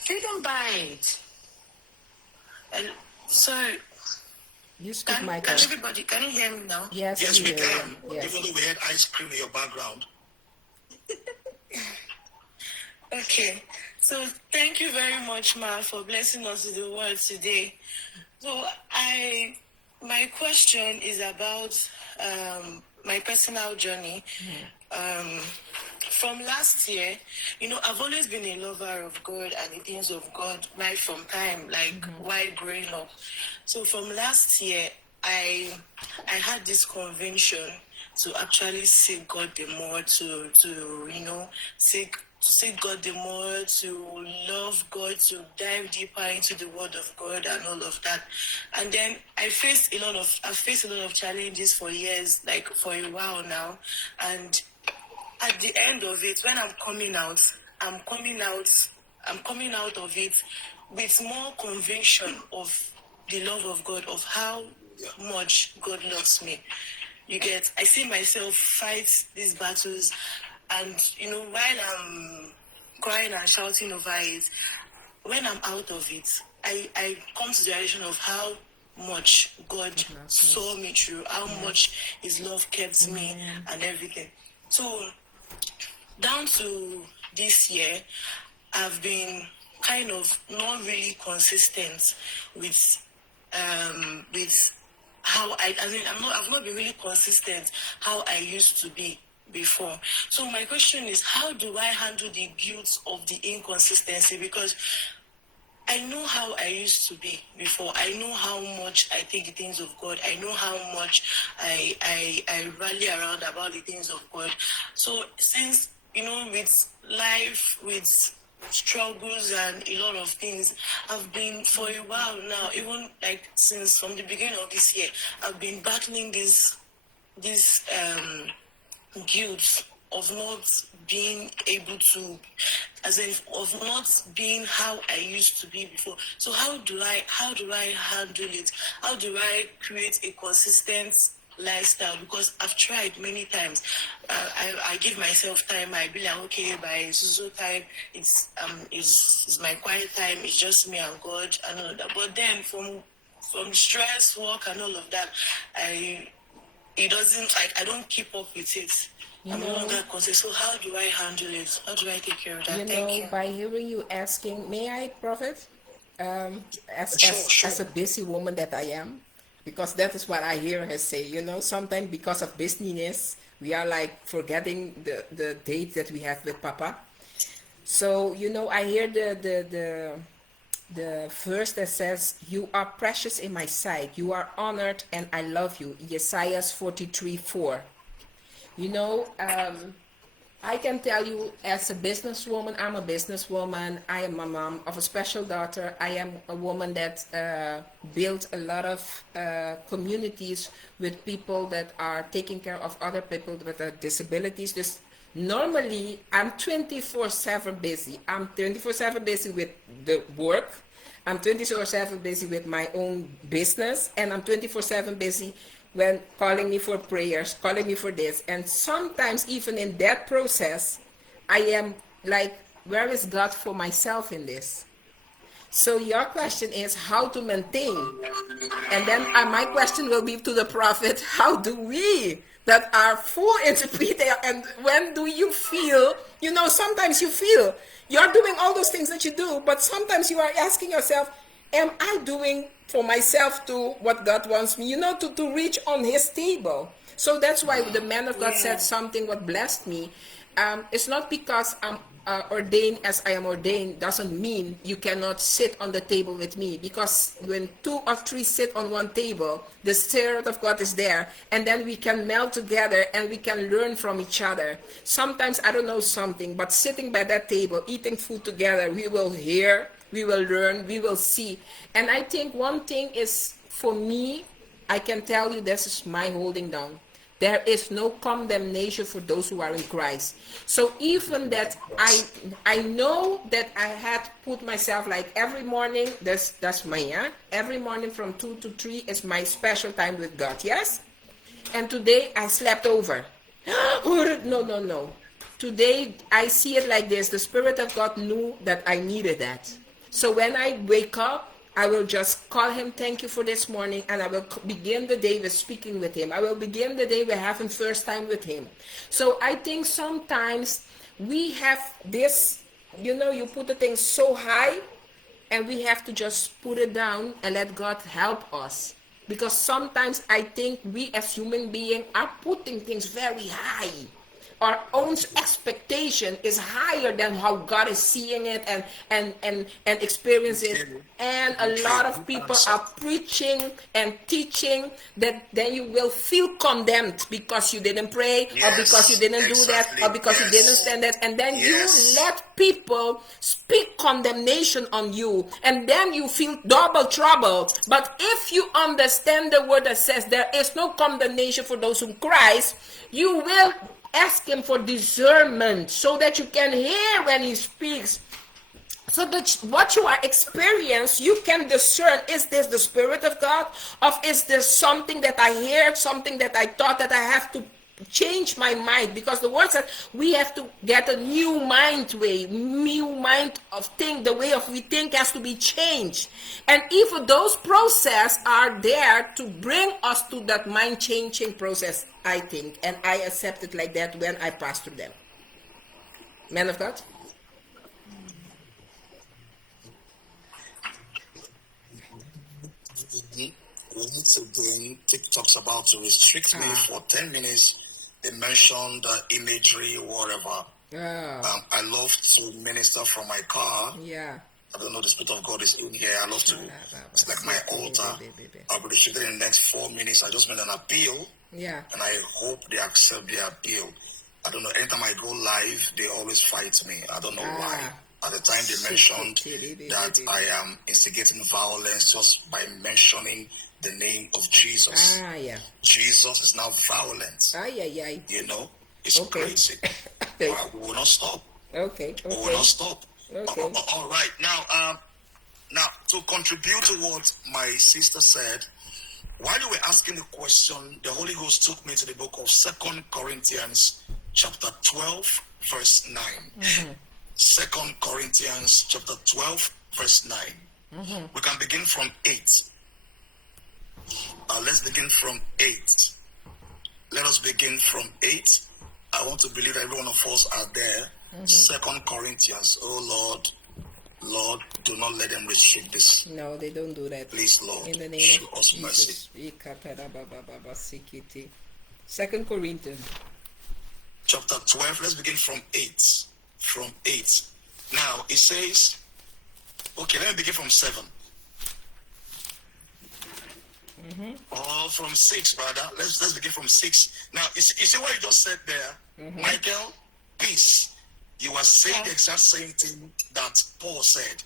They don't buy it. And so, You speak, can Michael. everybody, can you hear me now? Yes, Yes, we hear can. you. Yes. Even though we had ice cream in your background. Okay. So, thank you very much, ma, for blessing us with the word today. So, my question is about my personal journey. From last year, I've always been a lover of God and the things of God right from time, like while growing up. So from last year, I had this conviction to actually seek God the more, to seek God the more, to love God, to dive deeper into the Word of God and all of that. And then I've faced a lot of challenges for years, like for a while now. And at the end of it, when I'm coming out of it with more conviction of the love of God, of how much God loves me. I see myself fight these battles, and while I'm crying and shouting over it, when I'm out of it, I come to the realization of how much God saw me through, how much His love kept me and everything. So down to this year, I've been kind of not really consistent with how I've not been really consistent how I used to be before. So my question is, how do I handle the guilt of the inconsistency? Because I know how I used to be before. I know how much I take the things of God. I know how much I rally around about the things of God. So since, with life, with struggles and a lot of things, I've been for a while now, even like since from the beginning of this year, I've been battling this guilt of not being able to, of not being how I used to be before. So how do I handle it? How do I create a consistent lifestyle? Because I've tried many times. I give myself time. I be like, okay, by so time, it's my quiet time. It's just me and God and all of that. But then from stress, work, and all of that, I don't keep up with it. I'm no longer conscious. So how do I handle it? How do I take care of that? Thank you. By hearing you asking, may I, Prophet? Sure. As a busy woman that I am, because that is what I hear her say. You know, sometimes because of busyness, we are like forgetting the date that we have with Papa. So, you know, I hear the verse that says, "You are precious in my sight. You are honored, and I love you." Isaiah 43:4. You know, I can tell you, as a businesswoman, I'm a businesswoman. I am a mom of a special daughter. I am a woman that built a lot of communities with people that are taking care of other people with disabilities. Just normally, I'm 24/7 busy. I'm 24/7 busy with the work. I'm 24/7 busy with my own business, and I'm 24/7 busy when calling me for prayers, calling me for this. And sometimes even in that process, I am like, where is God for myself in this? So your question is how to maintain. And then my question will be to the prophet, how do we that are full interpreter, and when do you feel, you know, sometimes you feel you're doing all those things that you do, but sometimes you are asking yourself, am I doing for myself to what God wants me, you know, to reach on his table? So that's why the man of God said something what blessed me. It's not because I'm ordained as I am ordained doesn't mean you cannot sit on the table with me, because when 2 or 3 sit on one table, the Spirit of God is there, and then we can meld together and we can learn from each other. Sometimes I don't know something, but sitting by that table, eating food together, we will hear, we will learn, we will see. And I think one thing is, for me, I can tell you this is my holding down. There is no condemnation for those who are in Christ. So even that I know that I had put myself like every morning, that's my, every morning from 2 to 3 is my special time with God, yes? And today I slept over. No. Today I see it like this. The Spirit of God knew that I needed that. So when I wake up, I will just call him, thank you for this morning, and I will begin the day with speaking with him. I will begin the day with having first time with him. So I think sometimes we have this, you know, you put the thing so high, and we have to just put it down and let God help us. Because sometimes I think we as human beings are putting things very high. Our own expectation is higher than how God is seeing it and experiencing it. And a lot of people are preaching and teaching that then you will feel condemned because you didn't pray, or because you didn't do that, or because you didn't stand that. And then you let people speak condemnation on you, and then you feel double trouble. But if you understand the word that says there is no condemnation for those who Christ, you will ask him for discernment so that you can hear when he speaks. So that what you are experiencing, you can discern, is this the Spirit of God? Or is this something that I heard, something that I thought that I have to change my mind? Because the word says we have to get a new mind of think. The way of we think has to be changed. And if those processes are there to bring us to that mind changing process, I think, and I accept it like that when I pass through them. Man of God? Once again, TikTok's about to restrict me for 10 minutes. They mentioned the imagery, whatever. I love to minister from my car. Yeah. I don't know, the Spirit of God is in here. I love to, it's like my altar. I'll be restricted in the next 4 minutes. I just made an appeal. Yeah. And I hope they accept the appeal. I don't know, anytime I go live, they always fight me. I don't know why. At the time they mentioned that I am instigating violence just by mentioning the name of Jesus. Jesus is now violent. You know, it's crazy. We will not stop. Okay. We will not stop. Okay. All right. Now, to contribute to what my sister said, while you were asking the question, the Holy Ghost took me to the book of 2 Corinthians chapter 12, verse 9. 2 Corinthians chapter 12, verse 9. We can begin from 8. Let's begin from 8. Let us begin from 8. I want to believe every one of us are there. 2 Corinthians, oh Lord, Lord, do not let them restrict this. No, they don't do that. Please, Lord, In the name show of us mercy. Jesus. 2 Corinthians. Chapter 12, let's begin from 8. From 8. Now, it says, okay, let me begin from 7. Or from 6, brother. Let's begin from 6. Now, you see what you just said there? Michael, peace. You are saying the exact same thing that Paul said.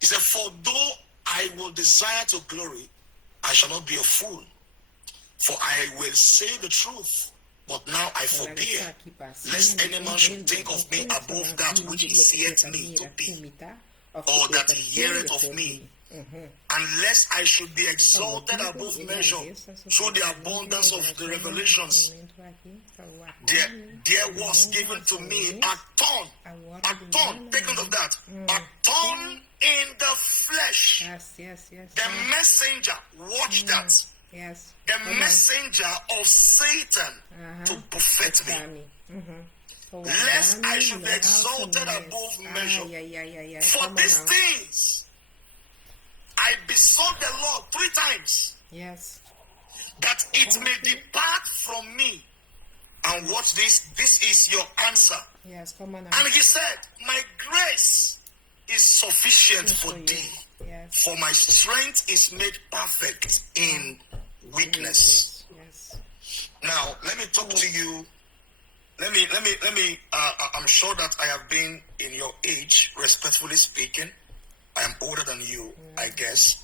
He said, for though I will desire to glory, I shall not be a fool. For I will say the truth, but now I forbear, lest any man should think of me above that which he seeth me to be, or that he heareth of me, unless I should be exalted above measure through the abundance of the revelations. There was given to me a thorn, take note of that, a thorn in the flesh. The messenger, watch that. The messenger of Satan to buffet me. Lest I should be exalted above measure. For these things I besought the Lord 3 times. That it may depart from me. And watch this. This is your answer. And he said, my grace is sufficient for thee. For my strength is made perfect in weakness. Now, let me talk to you. Let me, I'm sure that I have been in your age, respectfully speaking. I am older than you, I guess.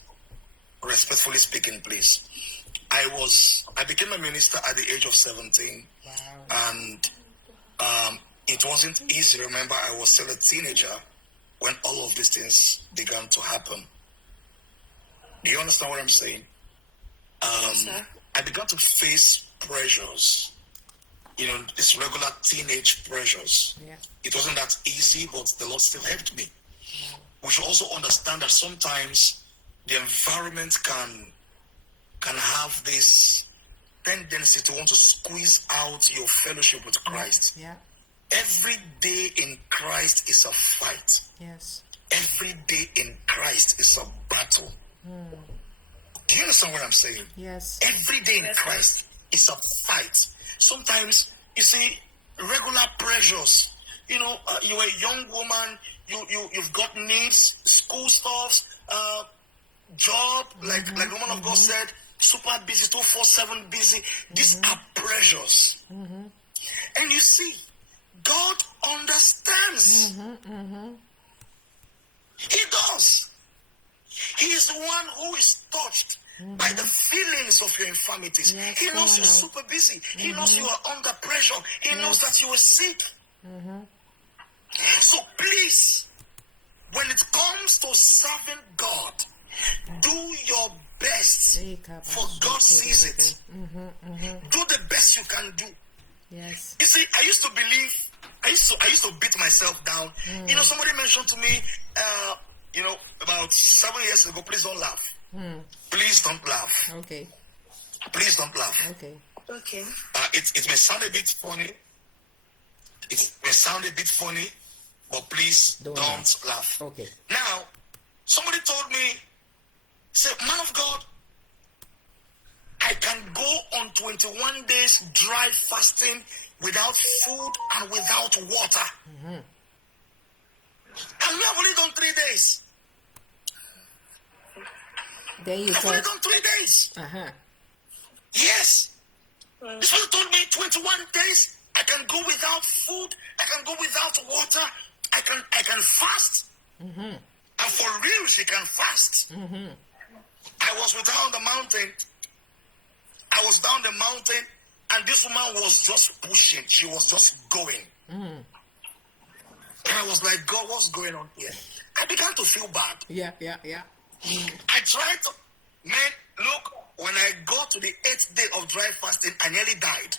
Respectfully speaking, please. I became a minister at the age of 17. And it wasn't easy. Remember, I was still a teenager when all of these things began to happen. Do you understand what I'm saying? I began to face pressures, this regular teenage pressures. It wasn't that easy, but the Lord still helped me. We should also understand that sometimes the environment can have this tendency to want to squeeze out your fellowship with Christ. Every day in Christ is a fight. Every day in Christ is a battle. Do you understand what I'm saying? Every day in Christ is a fight. Sometimes, you see, regular pressures. You're a young woman, you've got needs, school stuff, job, like the woman of God said, super busy, 24/7 busy. These are pressures. And you see, God understands. He does. He is the one who is touched by the feelings of your infirmities. He knows you're super busy. He knows you are under pressure. He knows that you are sick. So please, when it comes to serving God, do your best, for God sees it. Do the best you can do. You see, I used to beat myself down. Somebody mentioned to me, about 7 years ago, please don't laugh. Please don't laugh. Please don't laugh. Okay. It may sound a bit funny. It may sound a bit funny, but please don't laugh. Now, somebody told me, say, man of God, I can go on 21 days dry fasting without food and without water. And we have only done 3 days. I've only done 3 days. Yes. This one told me 21 days. I can go without food. I can go without water. I can fast. And for real, she can fast. I was with her on the mountain. I was down the mountain, and this woman was just pushing. She was just going. And I was like, God, what's going on here? I began to feel bad. I tried to, look, when I got to the 8th day of dry fasting, I nearly died.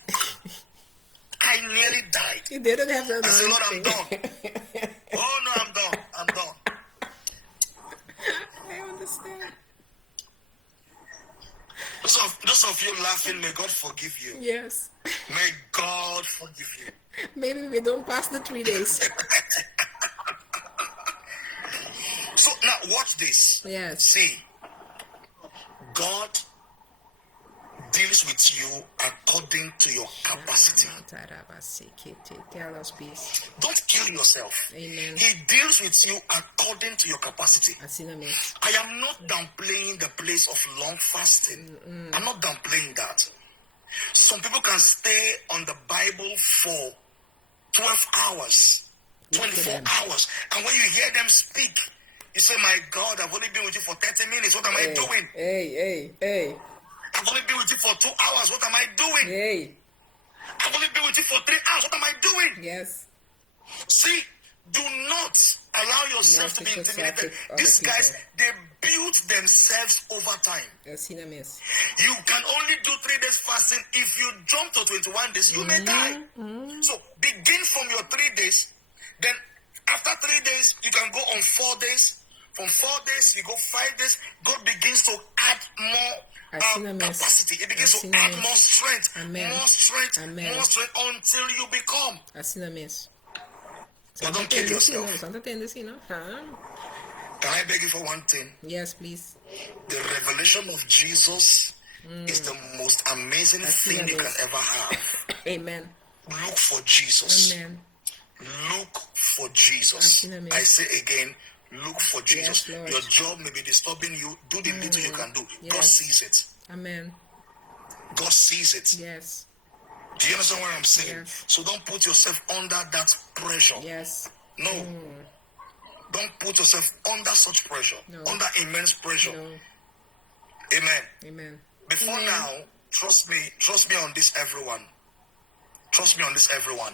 I nearly died. You didn't have to. I said, Lord, I'm done. Oh, no, I'm done. I'm done. I understand. Those of you laughing, may God forgive you. Yes. May God forgive you. Maybe we don't pass the 3 days. this. Yes. See, God deals with you according to your capacity. Tell us, please. Don't kill yourself. Amen. He deals with you according to your capacity. Asinamesi. I am not downplaying the place of long fasting. I'm not downplaying that. Some people can stay on the Bible for 12 hours, 24 hours. And when you hear them speak, you say, my God, I've only been with you for 30 minutes. What am I doing? Hey. I've only been with you for 2 hours. What am I doing? Hey. I've only been with you for 3 hours. What am I doing? Yes. See, do not allow yourself to be intimidated. These guys, they build themselves over time. Asinamesi. You can only do 3 days fasting. If you jump to 21 days, you may die. So begin from your 3 days. Then after 3 days, you can go on 4 days. From 4 days, you go 5 days. God begins to add more capacity. It begins to add more strength. Amen. More strength. Amen. More strength until you become. Asinamesi. But don't kill yourself. Santa tendency, no? Can I beg you for one thing? Yes, please. The revelation of Jesus is the most amazing thing you can ever have. Amen. Look for Jesus. Amen. Look for Jesus. I say again, look for Jesus. Yes, Lord. Your job may be disturbing you. Do the little you can do. Yes. God sees it. Amen. God sees it. Yes. Do you understand what I'm saying? Yes. So don't put yourself under that pressure. Yes. No. Don't put yourself under such pressure. No. Under immense pressure. No. Amen. Amen. Before now, trust me on this, everyone. Trust me on this, everyone.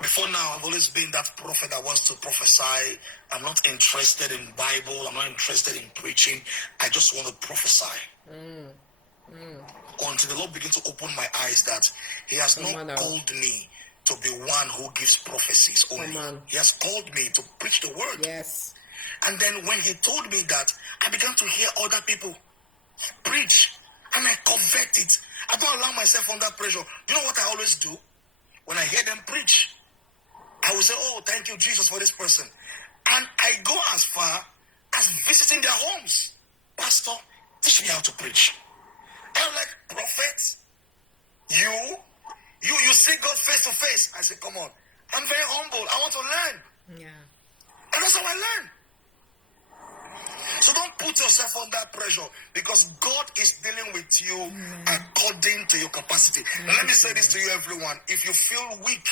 Before now, I've always been that prophet that wants to prophesy. I'm not interested in Bible. I'm not interested in preaching. I just want to prophesy. Until the Lord begins to open my eyes that He has not called me to be one who gives prophecies only. He has called me to preach the word. Yes. And then when He told me that, I began to hear other people preach, and I convert it. I don't allow myself under pressure. You know what I always do? When I hear them preach, I will say, oh, thank you, Jesus, for this person. And I go as far as visiting their homes. Pastor, teach me how to preach. I'm like, prophet, you see God face to face. I say, come on. I'm very humble. I want to learn. Yeah. And that's how I learn. So don't put yourself under pressure, because God is dealing with you according to your capacity. Now, let me say this to you, everyone. If you feel weak,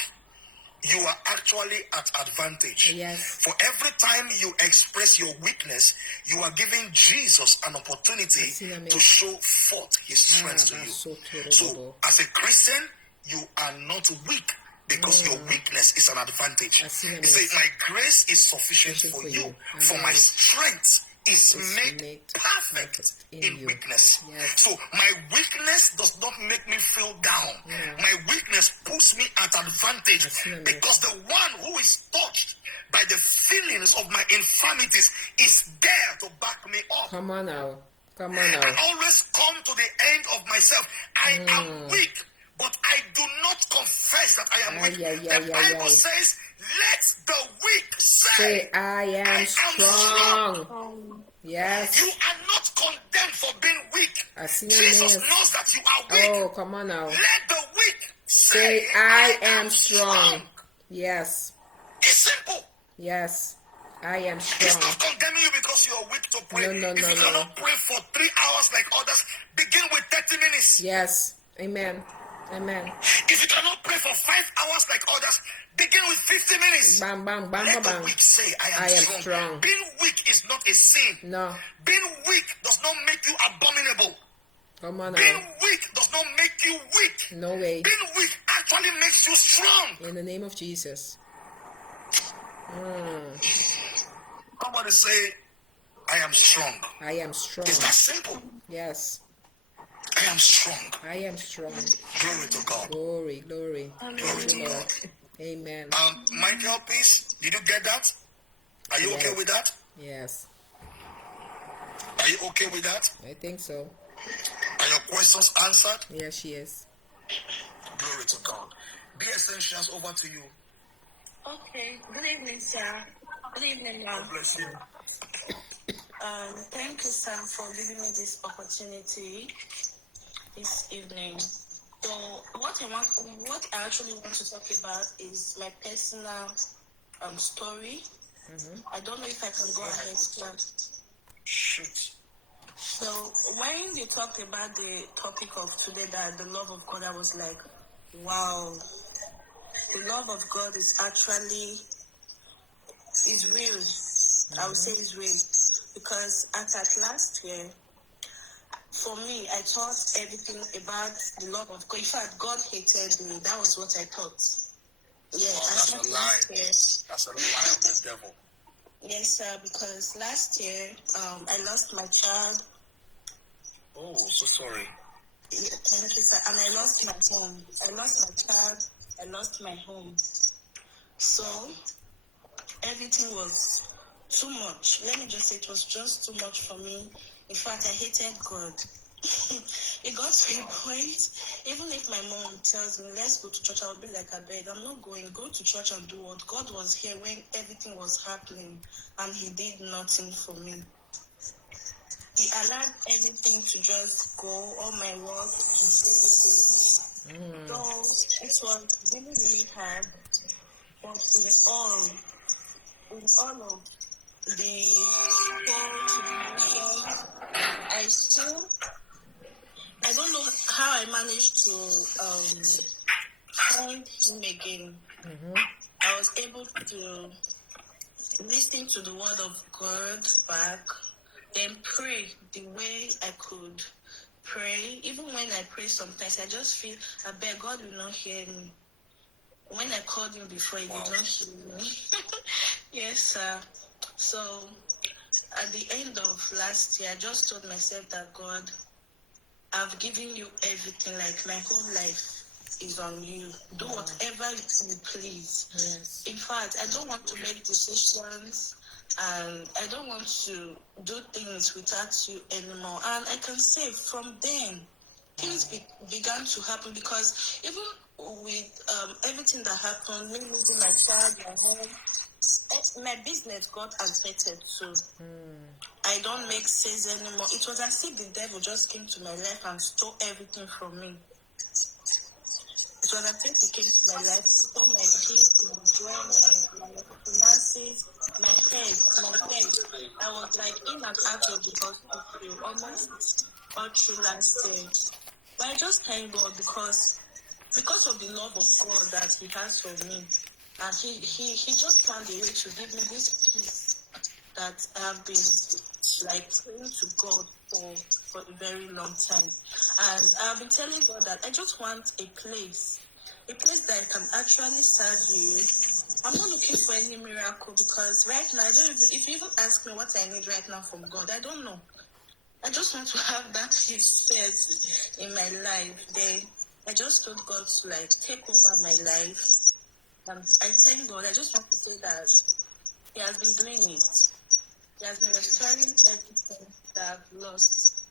you are actually at advantage. Yes. For every time you express your weakness, you are giving Jesus an opportunity to show forth His strength to you. So, as a Christian, you are not weak, because your weakness is an advantage. He says, my grace is sufficient for you, for my strength is made perfect in weakness. Yes. So my weakness does not make me feel down. My weakness puts me at advantage, because the one who is touched by the feelings of my infirmities is there to back me up. Come on now. I always come to the end of myself. I am weak, but I do not confess that I am weak. The Bible says, let the weak say, I am strong. Yes. You are not condemned for being weak. Jesus knows that you are weak. Oh, come on now. Let the weak say, I am strong. Yes. It's simple. Yes. I am He's strong. not condemning you because you're weak to pray. No, if you cannot pray for 3 hours like others, begin with 30 minutes. Yes. Amen. Amen. If you cannot pray for 5 hours like others, begin with 50 minutes. Bang, bang, bang, Let bang. the weak say, I am strong. Being weak is not a sin. No. Being weak does not make you abominable. Come on now. Being weak does not make you weak. No way. Being weak actually makes you strong. In the name of Jesus. Somebody say, I am strong. I am strong. It's that simple. Yes. I am strong. I am strong. Glory to God. Glory. Glory to Lord. God. Amen. Michael, please, did you get that? Are you okay with that? Yes. Are you okay with that? I think so. Are your questions answered? Yes, she is. Glory to God. Be Essentials, over to you. Okay. Good evening, sir. Good evening, ma'am. God bless you. Thank you, Sam, for giving me this opportunity this evening. So, what I actually want to talk about is my personal story. I don't know if I can go ahead, Sam. Shoot. So, when you talked about the topic of today, that the love of God, I was like, wow, the love of God is real. I would say is real, because at last year, for me, I thought everything about the love of God. In fact, God hated me. That was what I thought. Yeah, That's a lie. That's a lie of the devil. Yes, sir, because last year, I lost my child. Oh, so sorry. Yeah, thank you, sir. And I lost my home. I lost my child. I lost my home. So, everything was too much. Let me just say it was just too much for me. In fact, I hated God. It got to a point, even if my mom tells me, let's go to church, I'll be like, I beg, I'm not going. Go to church and do what? God was here when everything was happening, and he did nothing for me. He allowed everything to just go, all my work, everything. So it was really, really hard. But in all of the whole situation, I don't know how I managed to find him again. I was able to listen to the word of God back, then pray the way I could pray. Even when I pray sometimes, I just feel, I beg God will not hear me. When I called him before, he did not hear me. Yes, sir. So, at the end of last year, I just told myself that, God, I've given you everything, like my whole life is on you. Do whatever you please. Yes. In fact, I don't want to make decisions, and I don't want to do things without you anymore. And I can say from then, things began to happen, because even with everything that happened, me losing my child, my home, my business got affected too. I don't make sales anymore. It was as if the devil just came to my life and stole everything from me. It was as if he came to my life, stole my peace, my finances, my head. I was like in and out of the hospital almost all through last year. But I just thank God, because of the love of God that he has for me. And he just found a way to give me this peace that I have been like praying to God for a very long time. And I've been telling God that I just want a place that I can actually serve you. I'm not looking for any miracle, because right now, if you even ask me what I need right now from God, I don't know. I just want to have that peace first in my life. Then I just told God to like take over my life. And I thank God. I just want to say that he has been doing it. He has been restoring everything that I've lost.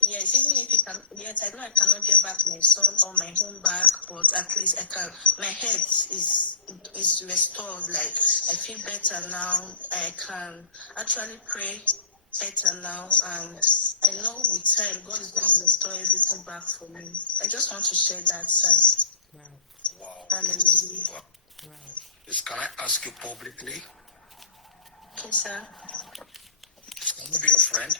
Yes, even if he can, yes, I know I cannot get back my son or my home back, but at least I can. My head is restored. Like, I feel better now. I can actually pray better now, and I know with time God is going to restore everything back for me. I just want to share that, sir. Wow. Wow. Hallelujah. Wow. Can I ask you publicly? Okay, sir. Can you be a friend?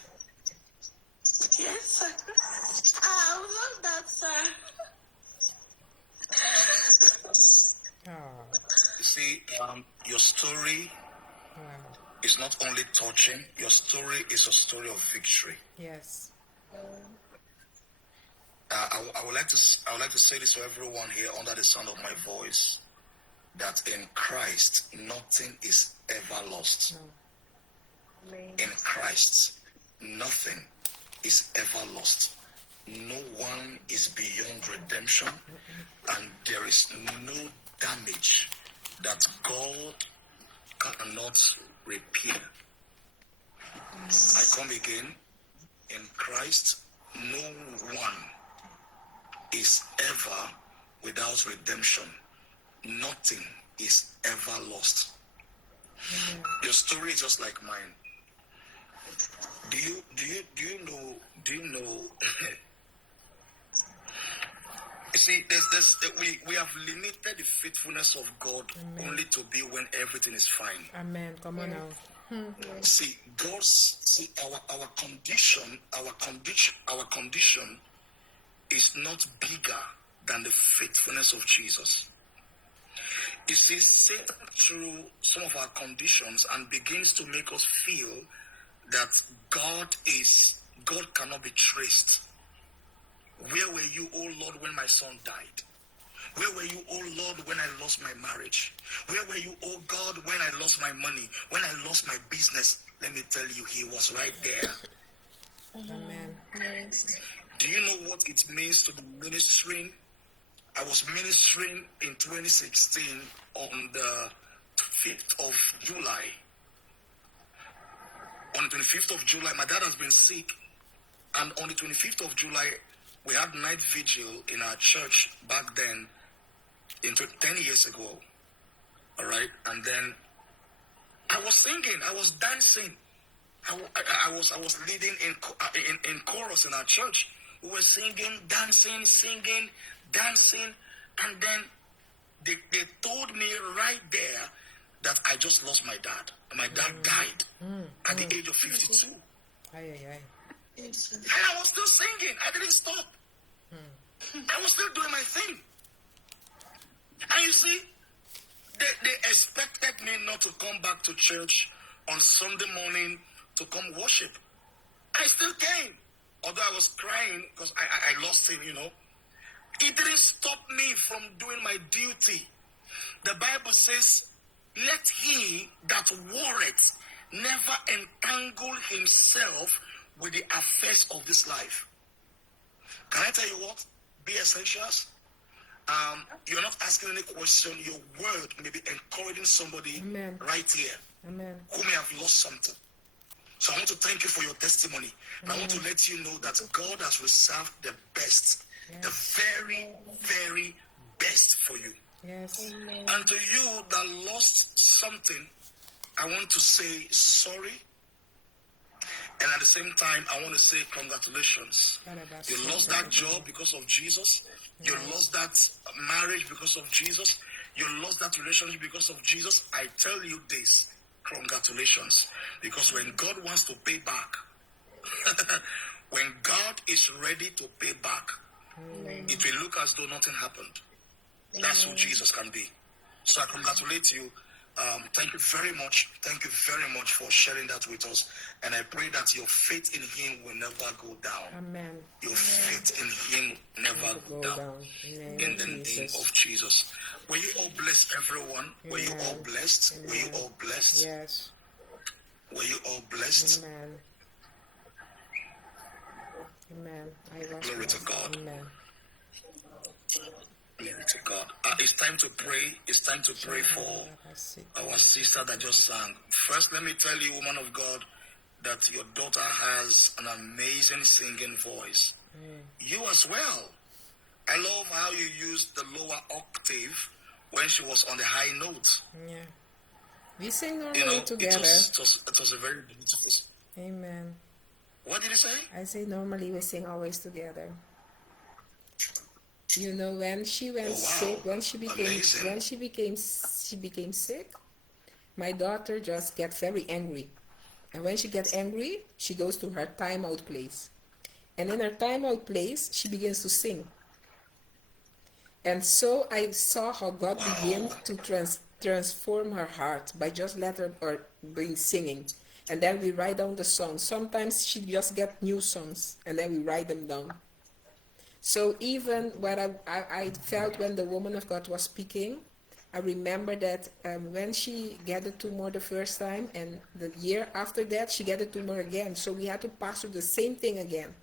Yes, sir. I would love that, sir. You see, your story is not only touching, your story is a story of victory. Yes. I would like to say this to everyone here under the sound of my voice, that in Christ nothing is ever lost. No. In Christ nothing is ever lost. No one is beyond redemption, and there is no damage that God cannot repair. I come again. In Christ, no one is ever without redemption. Nothing is ever lost. Your story is just like mine. Do you know you see, we have limited the faithfulness of God only to be when everything is fine. Amen. Come on now. See, our condition is not bigger than the faithfulness of Jesus. You see, Satan through some of our conditions and begins to make us feel that God cannot be traced. Where were you, oh Lord, when my son died? Where were you, oh Lord, when I lost my marriage? Where were you, oh God, when I lost my money? When I lost my business? Let me tell you, he was right there. Amen. Do you know what it means to be ministering? I was ministering in 2016 on the 5th of July. On the 25th of July, my dad has been sick. And on the 25th of July, we had night vigil in our church back then, 10 years ago. All right? And then I was singing, I was dancing. I was leading in chorus in our church. We were singing, dancing, and then they told me right there that I just lost my dad. My dad died at the age of 52. And I was still singing. I didn't stop. I was still doing my thing. And you see, they expected me not to come back to church on Sunday morning to come worship. I still came. Although I was crying because I lost him, you know. It didn't stop me from doing my duty. The Bible says, let he that warreth never entangle himself with the affairs of this life. Can I tell you what? Be essentials. You're not asking any question. Your word may be encouraging somebody right here who may have lost something. So I want to thank you for your testimony. And I want to let you know that God has reserved the best, the very, very best for you. Yes. And to you that lost something, I want to say sorry. And at the same time, I want to say congratulations. You lost that job because of Jesus. You lost that marriage because of Jesus. You lost that relationship because of Jesus. I tell you this, congratulations. Because when God wants to pay back, when God is ready to pay back, it will look as though nothing happened. That's who Jesus can be. So I congratulate you. Thank you very much. Thank you very much for sharing that with us. And I pray that your faith in him will never go down. Amen. Your faith in him never go down. In the name of Jesus. Were you all blessed, everyone? Were you all blessed? Were you all blessed? Yes. Were you all blessed? Amen. Glory to God. Amen. Glory to God. It's time to pray. It's time to pray for our sister that just sang. First, let me tell you, woman of God, that your daughter has an amazing singing voice. You as well. I love how you used the lower octave when she was on the high note. Yeah. We sing normally together. It was a very beautiful. Amen. What did you say? I say normally we sing always together. You know, when she went sick, when she became sick, my daughter just gets very angry. And when she gets angry, she goes to her timeout place. And in her timeout place, she begins to sing. And so I saw how God began to transform her heart by just letting her be singing. And then we write down the songs. Sometimes she just gets new songs, and then we write them down. So even what I felt when the woman of God was speaking, I remember that when she got the tumor the first time, and the year after that, she got the tumor again. So we had to pass through the same thing again.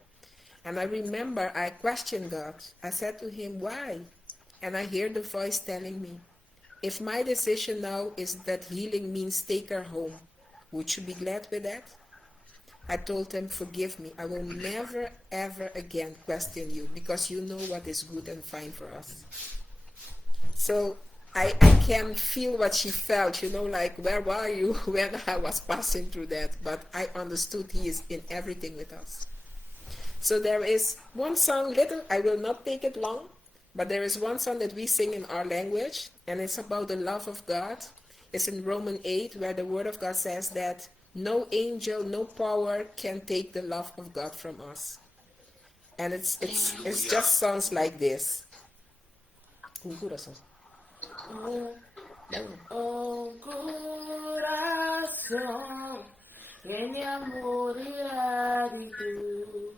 And I remember I questioned God. I said to him, why? And I hear the voice telling me, if my decision now is that healing means take her home, would you be glad with that? I told him, forgive me. I will never, ever again question you, because you know what is good and fine for us. So I can feel what she felt, like, where were you when I was passing through that? But I understood he is in everything with us. So there is one song, little, I will not take it long, but there is one song that we sing in our language, and it's about the love of God. It's in Romans 8, where the word of God says that no angel, no power can take the love of God from us. And it's just songs like this. Oh, corazón, que mi amor y gratitud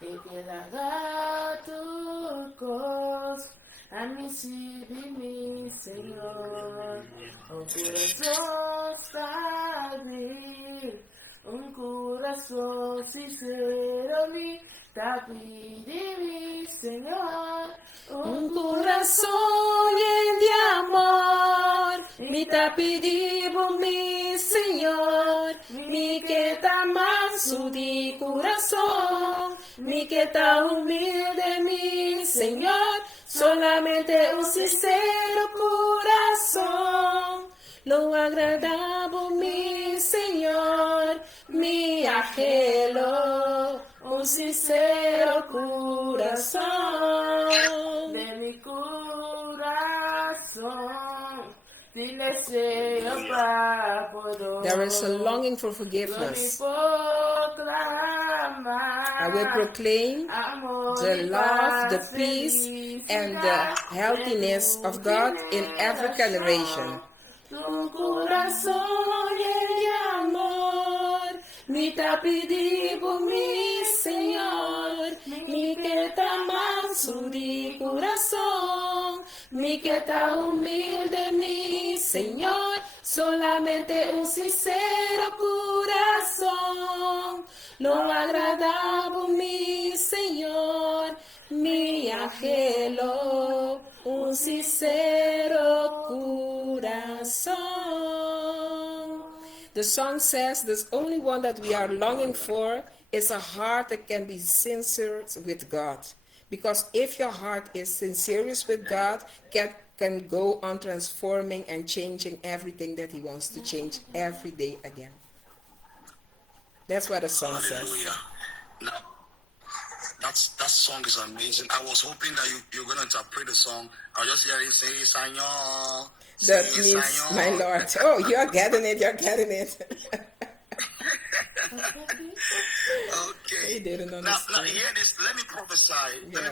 te quedará tu cos a mi sirve mi Señor. Un corazón stabil, un corazón sincero, mi David y mi Señor. Un corazón lleno de amor, mi te pedimos, mi Señor, mi que está manso de corazón, mi que está humilde, mi Señor, solamente un sincero corazón, lo agradamos, mi Señor, mi anhelo, un sincero corazón. De mi corazón, ti deseo para poder. There is a longing for forgiveness. I will proclaim the love, the peace, and the healthiness of God in every generation. Tu corazón lleno de amor, mi te pedimos, mi Señor, mi que está manso de corazón, mi que está humilde, mi Señor, solamente un sincero corazón, lo agradamos, mi Señor, mi anhelo, un sincero corazón. The song says the only one that we are longing for is a heart that can be sincere with God. Because if your heart is sincere with God, can go on transforming and changing everything that he wants to change every day again. That's what the song says. Now, that song is amazing. I was hoping that you're going to interpret the song. I was just hearing say, Señor. That means, my Lord. Oh, you're getting it. Okay. He didn't Now, understand. hear this. Let me prophesy. Yes. Let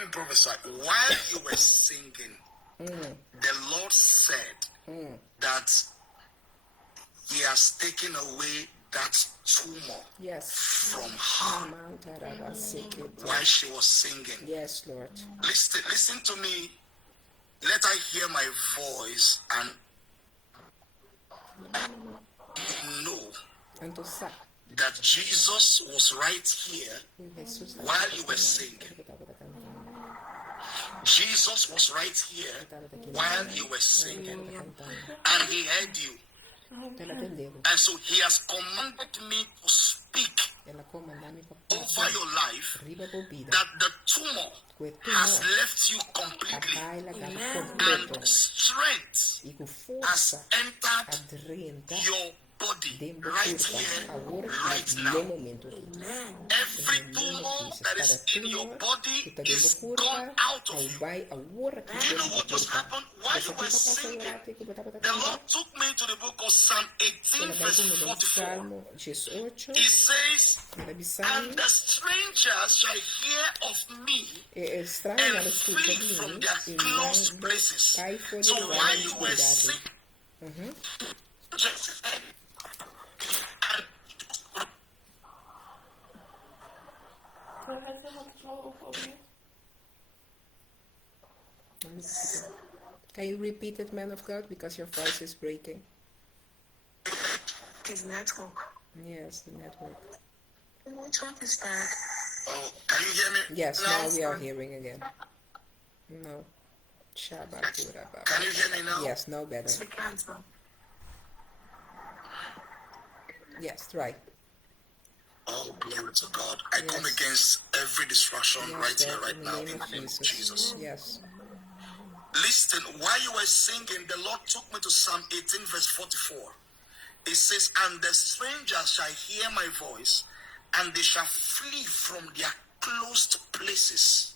me prophesy. While you were singing, the Lord said that he has taken away that tumor from her while she was singing. Yes, Lord. Listen to me. Let her hear my voice and know that Jesus was right here while you were singing. Jesus was right here while you were singing, and he heard you. And so he has commanded me to speak over your life that the tumor has left you completely, and strength has entered your body right here, right now. Every tumor that is in your body is gone out of you. You know what just happened while you were singing? The Lord took me to the book of Psalm 18 verse 44. He says, and the strangers shall hear of me and flee from their closed places. So while you were sick, Can you repeat it, man of God, because your voice is breaking? His network. Yes, the network. Which one is that? oh, can you hear me? Yes, now we are hearing again. No. Shabbat. Can you hear me now? Yes, no better. Yes, right. Oh, glory to God. I come against every distraction right here, right now, in the name of Jesus. Yes. Listen, while you were singing, the Lord took me to Psalm 18, verse 44. It says, and the strangers shall hear my voice, and they shall flee from their closed places.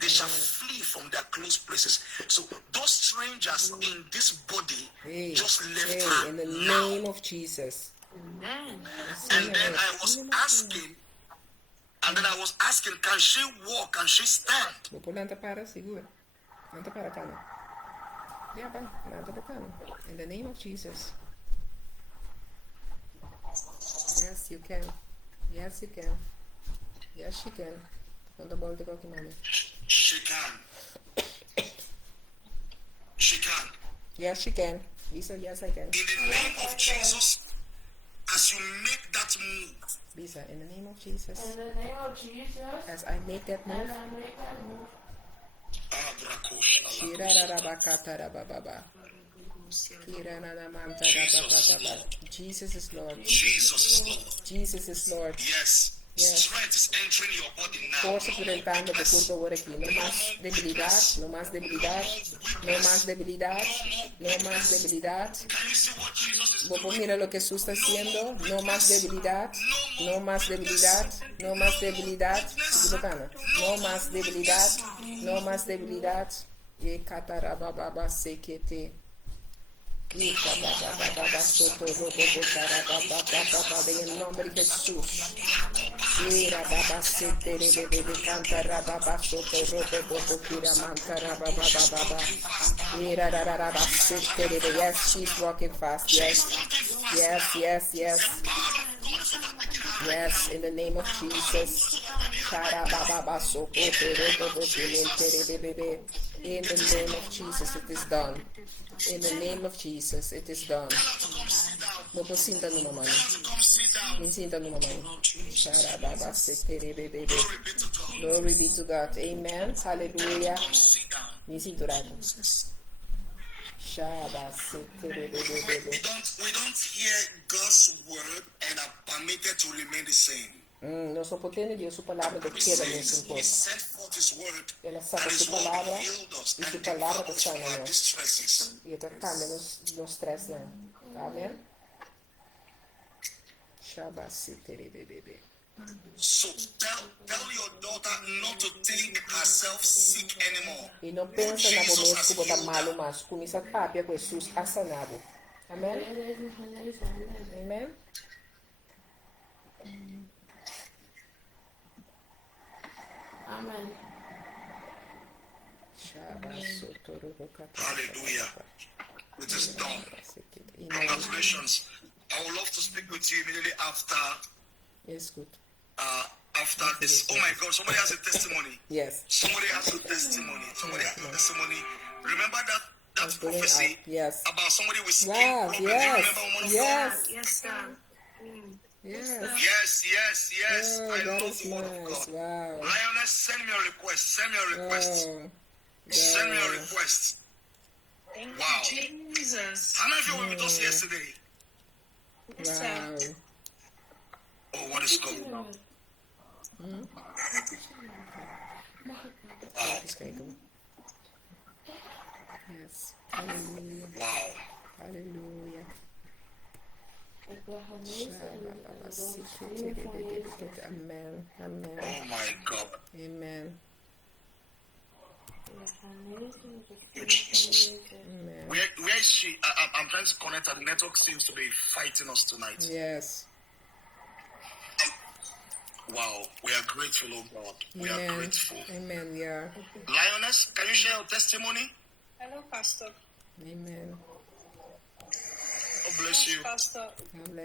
They shall flee from their closed places. So those strangers in this body just left her in the now. name of Jesus. And then I was asking, can she walk? Can she stand? In the name of Jesus. Yes, you can. Yes, you can. Yes, she can. She can. She can. Yes, she can. Lisa, yes, I can. In the name of Jesus, as you make that move, Lisa, in the name of Jesus. In the name of Jesus. As I make that move. Jesus is Lord. Jesus is Lord. Jesus is Lord. Yes. Strength is entering your body now. Força por entrar no teu corpo agora aqui. Não mais debilidade, não mais debilidade, não mais debilidade, não mais debilidade. Vos mira lo que Jesús está haciendo. No más debilidad, no más debilidad, no más debilidad. No más debilidad, no más debilidad. Y catarababa sequete. En el nombre de Jesús. Yes, she's walking fast. Yes, yes, yes, yes. Yes, in the name of Jesus. In the name of Jesus, it is done. In the name of Jesus, it is done. Sinta numa mãe. Sinta numa mãe. Glory be to God. Amen. Hallelujah. Me sinto rato. We don't hear God's word and are permitted to remain the same. Nós só podemos ver sua palavra de queda nesse encontro. Ela sabe sua palavra e sua palavra está sana nós. E está cambia nos stress, né? Amém? So tell your daughter not to think herself sick anymore. E não pensa na momento que botar malo, mas começa a papia com Jesus assanado. Amém? Amém? Amen. Hallelujah. It is done. Congratulations. I would love to speak with you immediately after. Yes, good. After this. Oh my God, somebody has a testimony. Yes. Somebody has a testimony. Somebody has a testimony. Remember that prophecy about somebody with skin problem? Do you remember one of yes. Yes, sir. Yes. Oh, I love is the word of nice. God. Wow. Lioness, send me a request. Send me a request. Oh, Send me a request. Thank Wow. you, Jesus. How many of you were with us yesterday? Yes, wow. sir. Oh, what is going on? Wow. Yes. Hallelujah. Wow. Hallelujah. Amen. Amen. Oh my God. Amen. Jesus. Amen. Where is she? I'm trying to connect her. The network seems to be fighting us tonight. Yes. Wow. We are grateful, oh God. We are Amen. grateful. Amen. We are. Lioness, can you share your testimony? Hello, Pastor. Amen. God bless you. Pastor. God bless.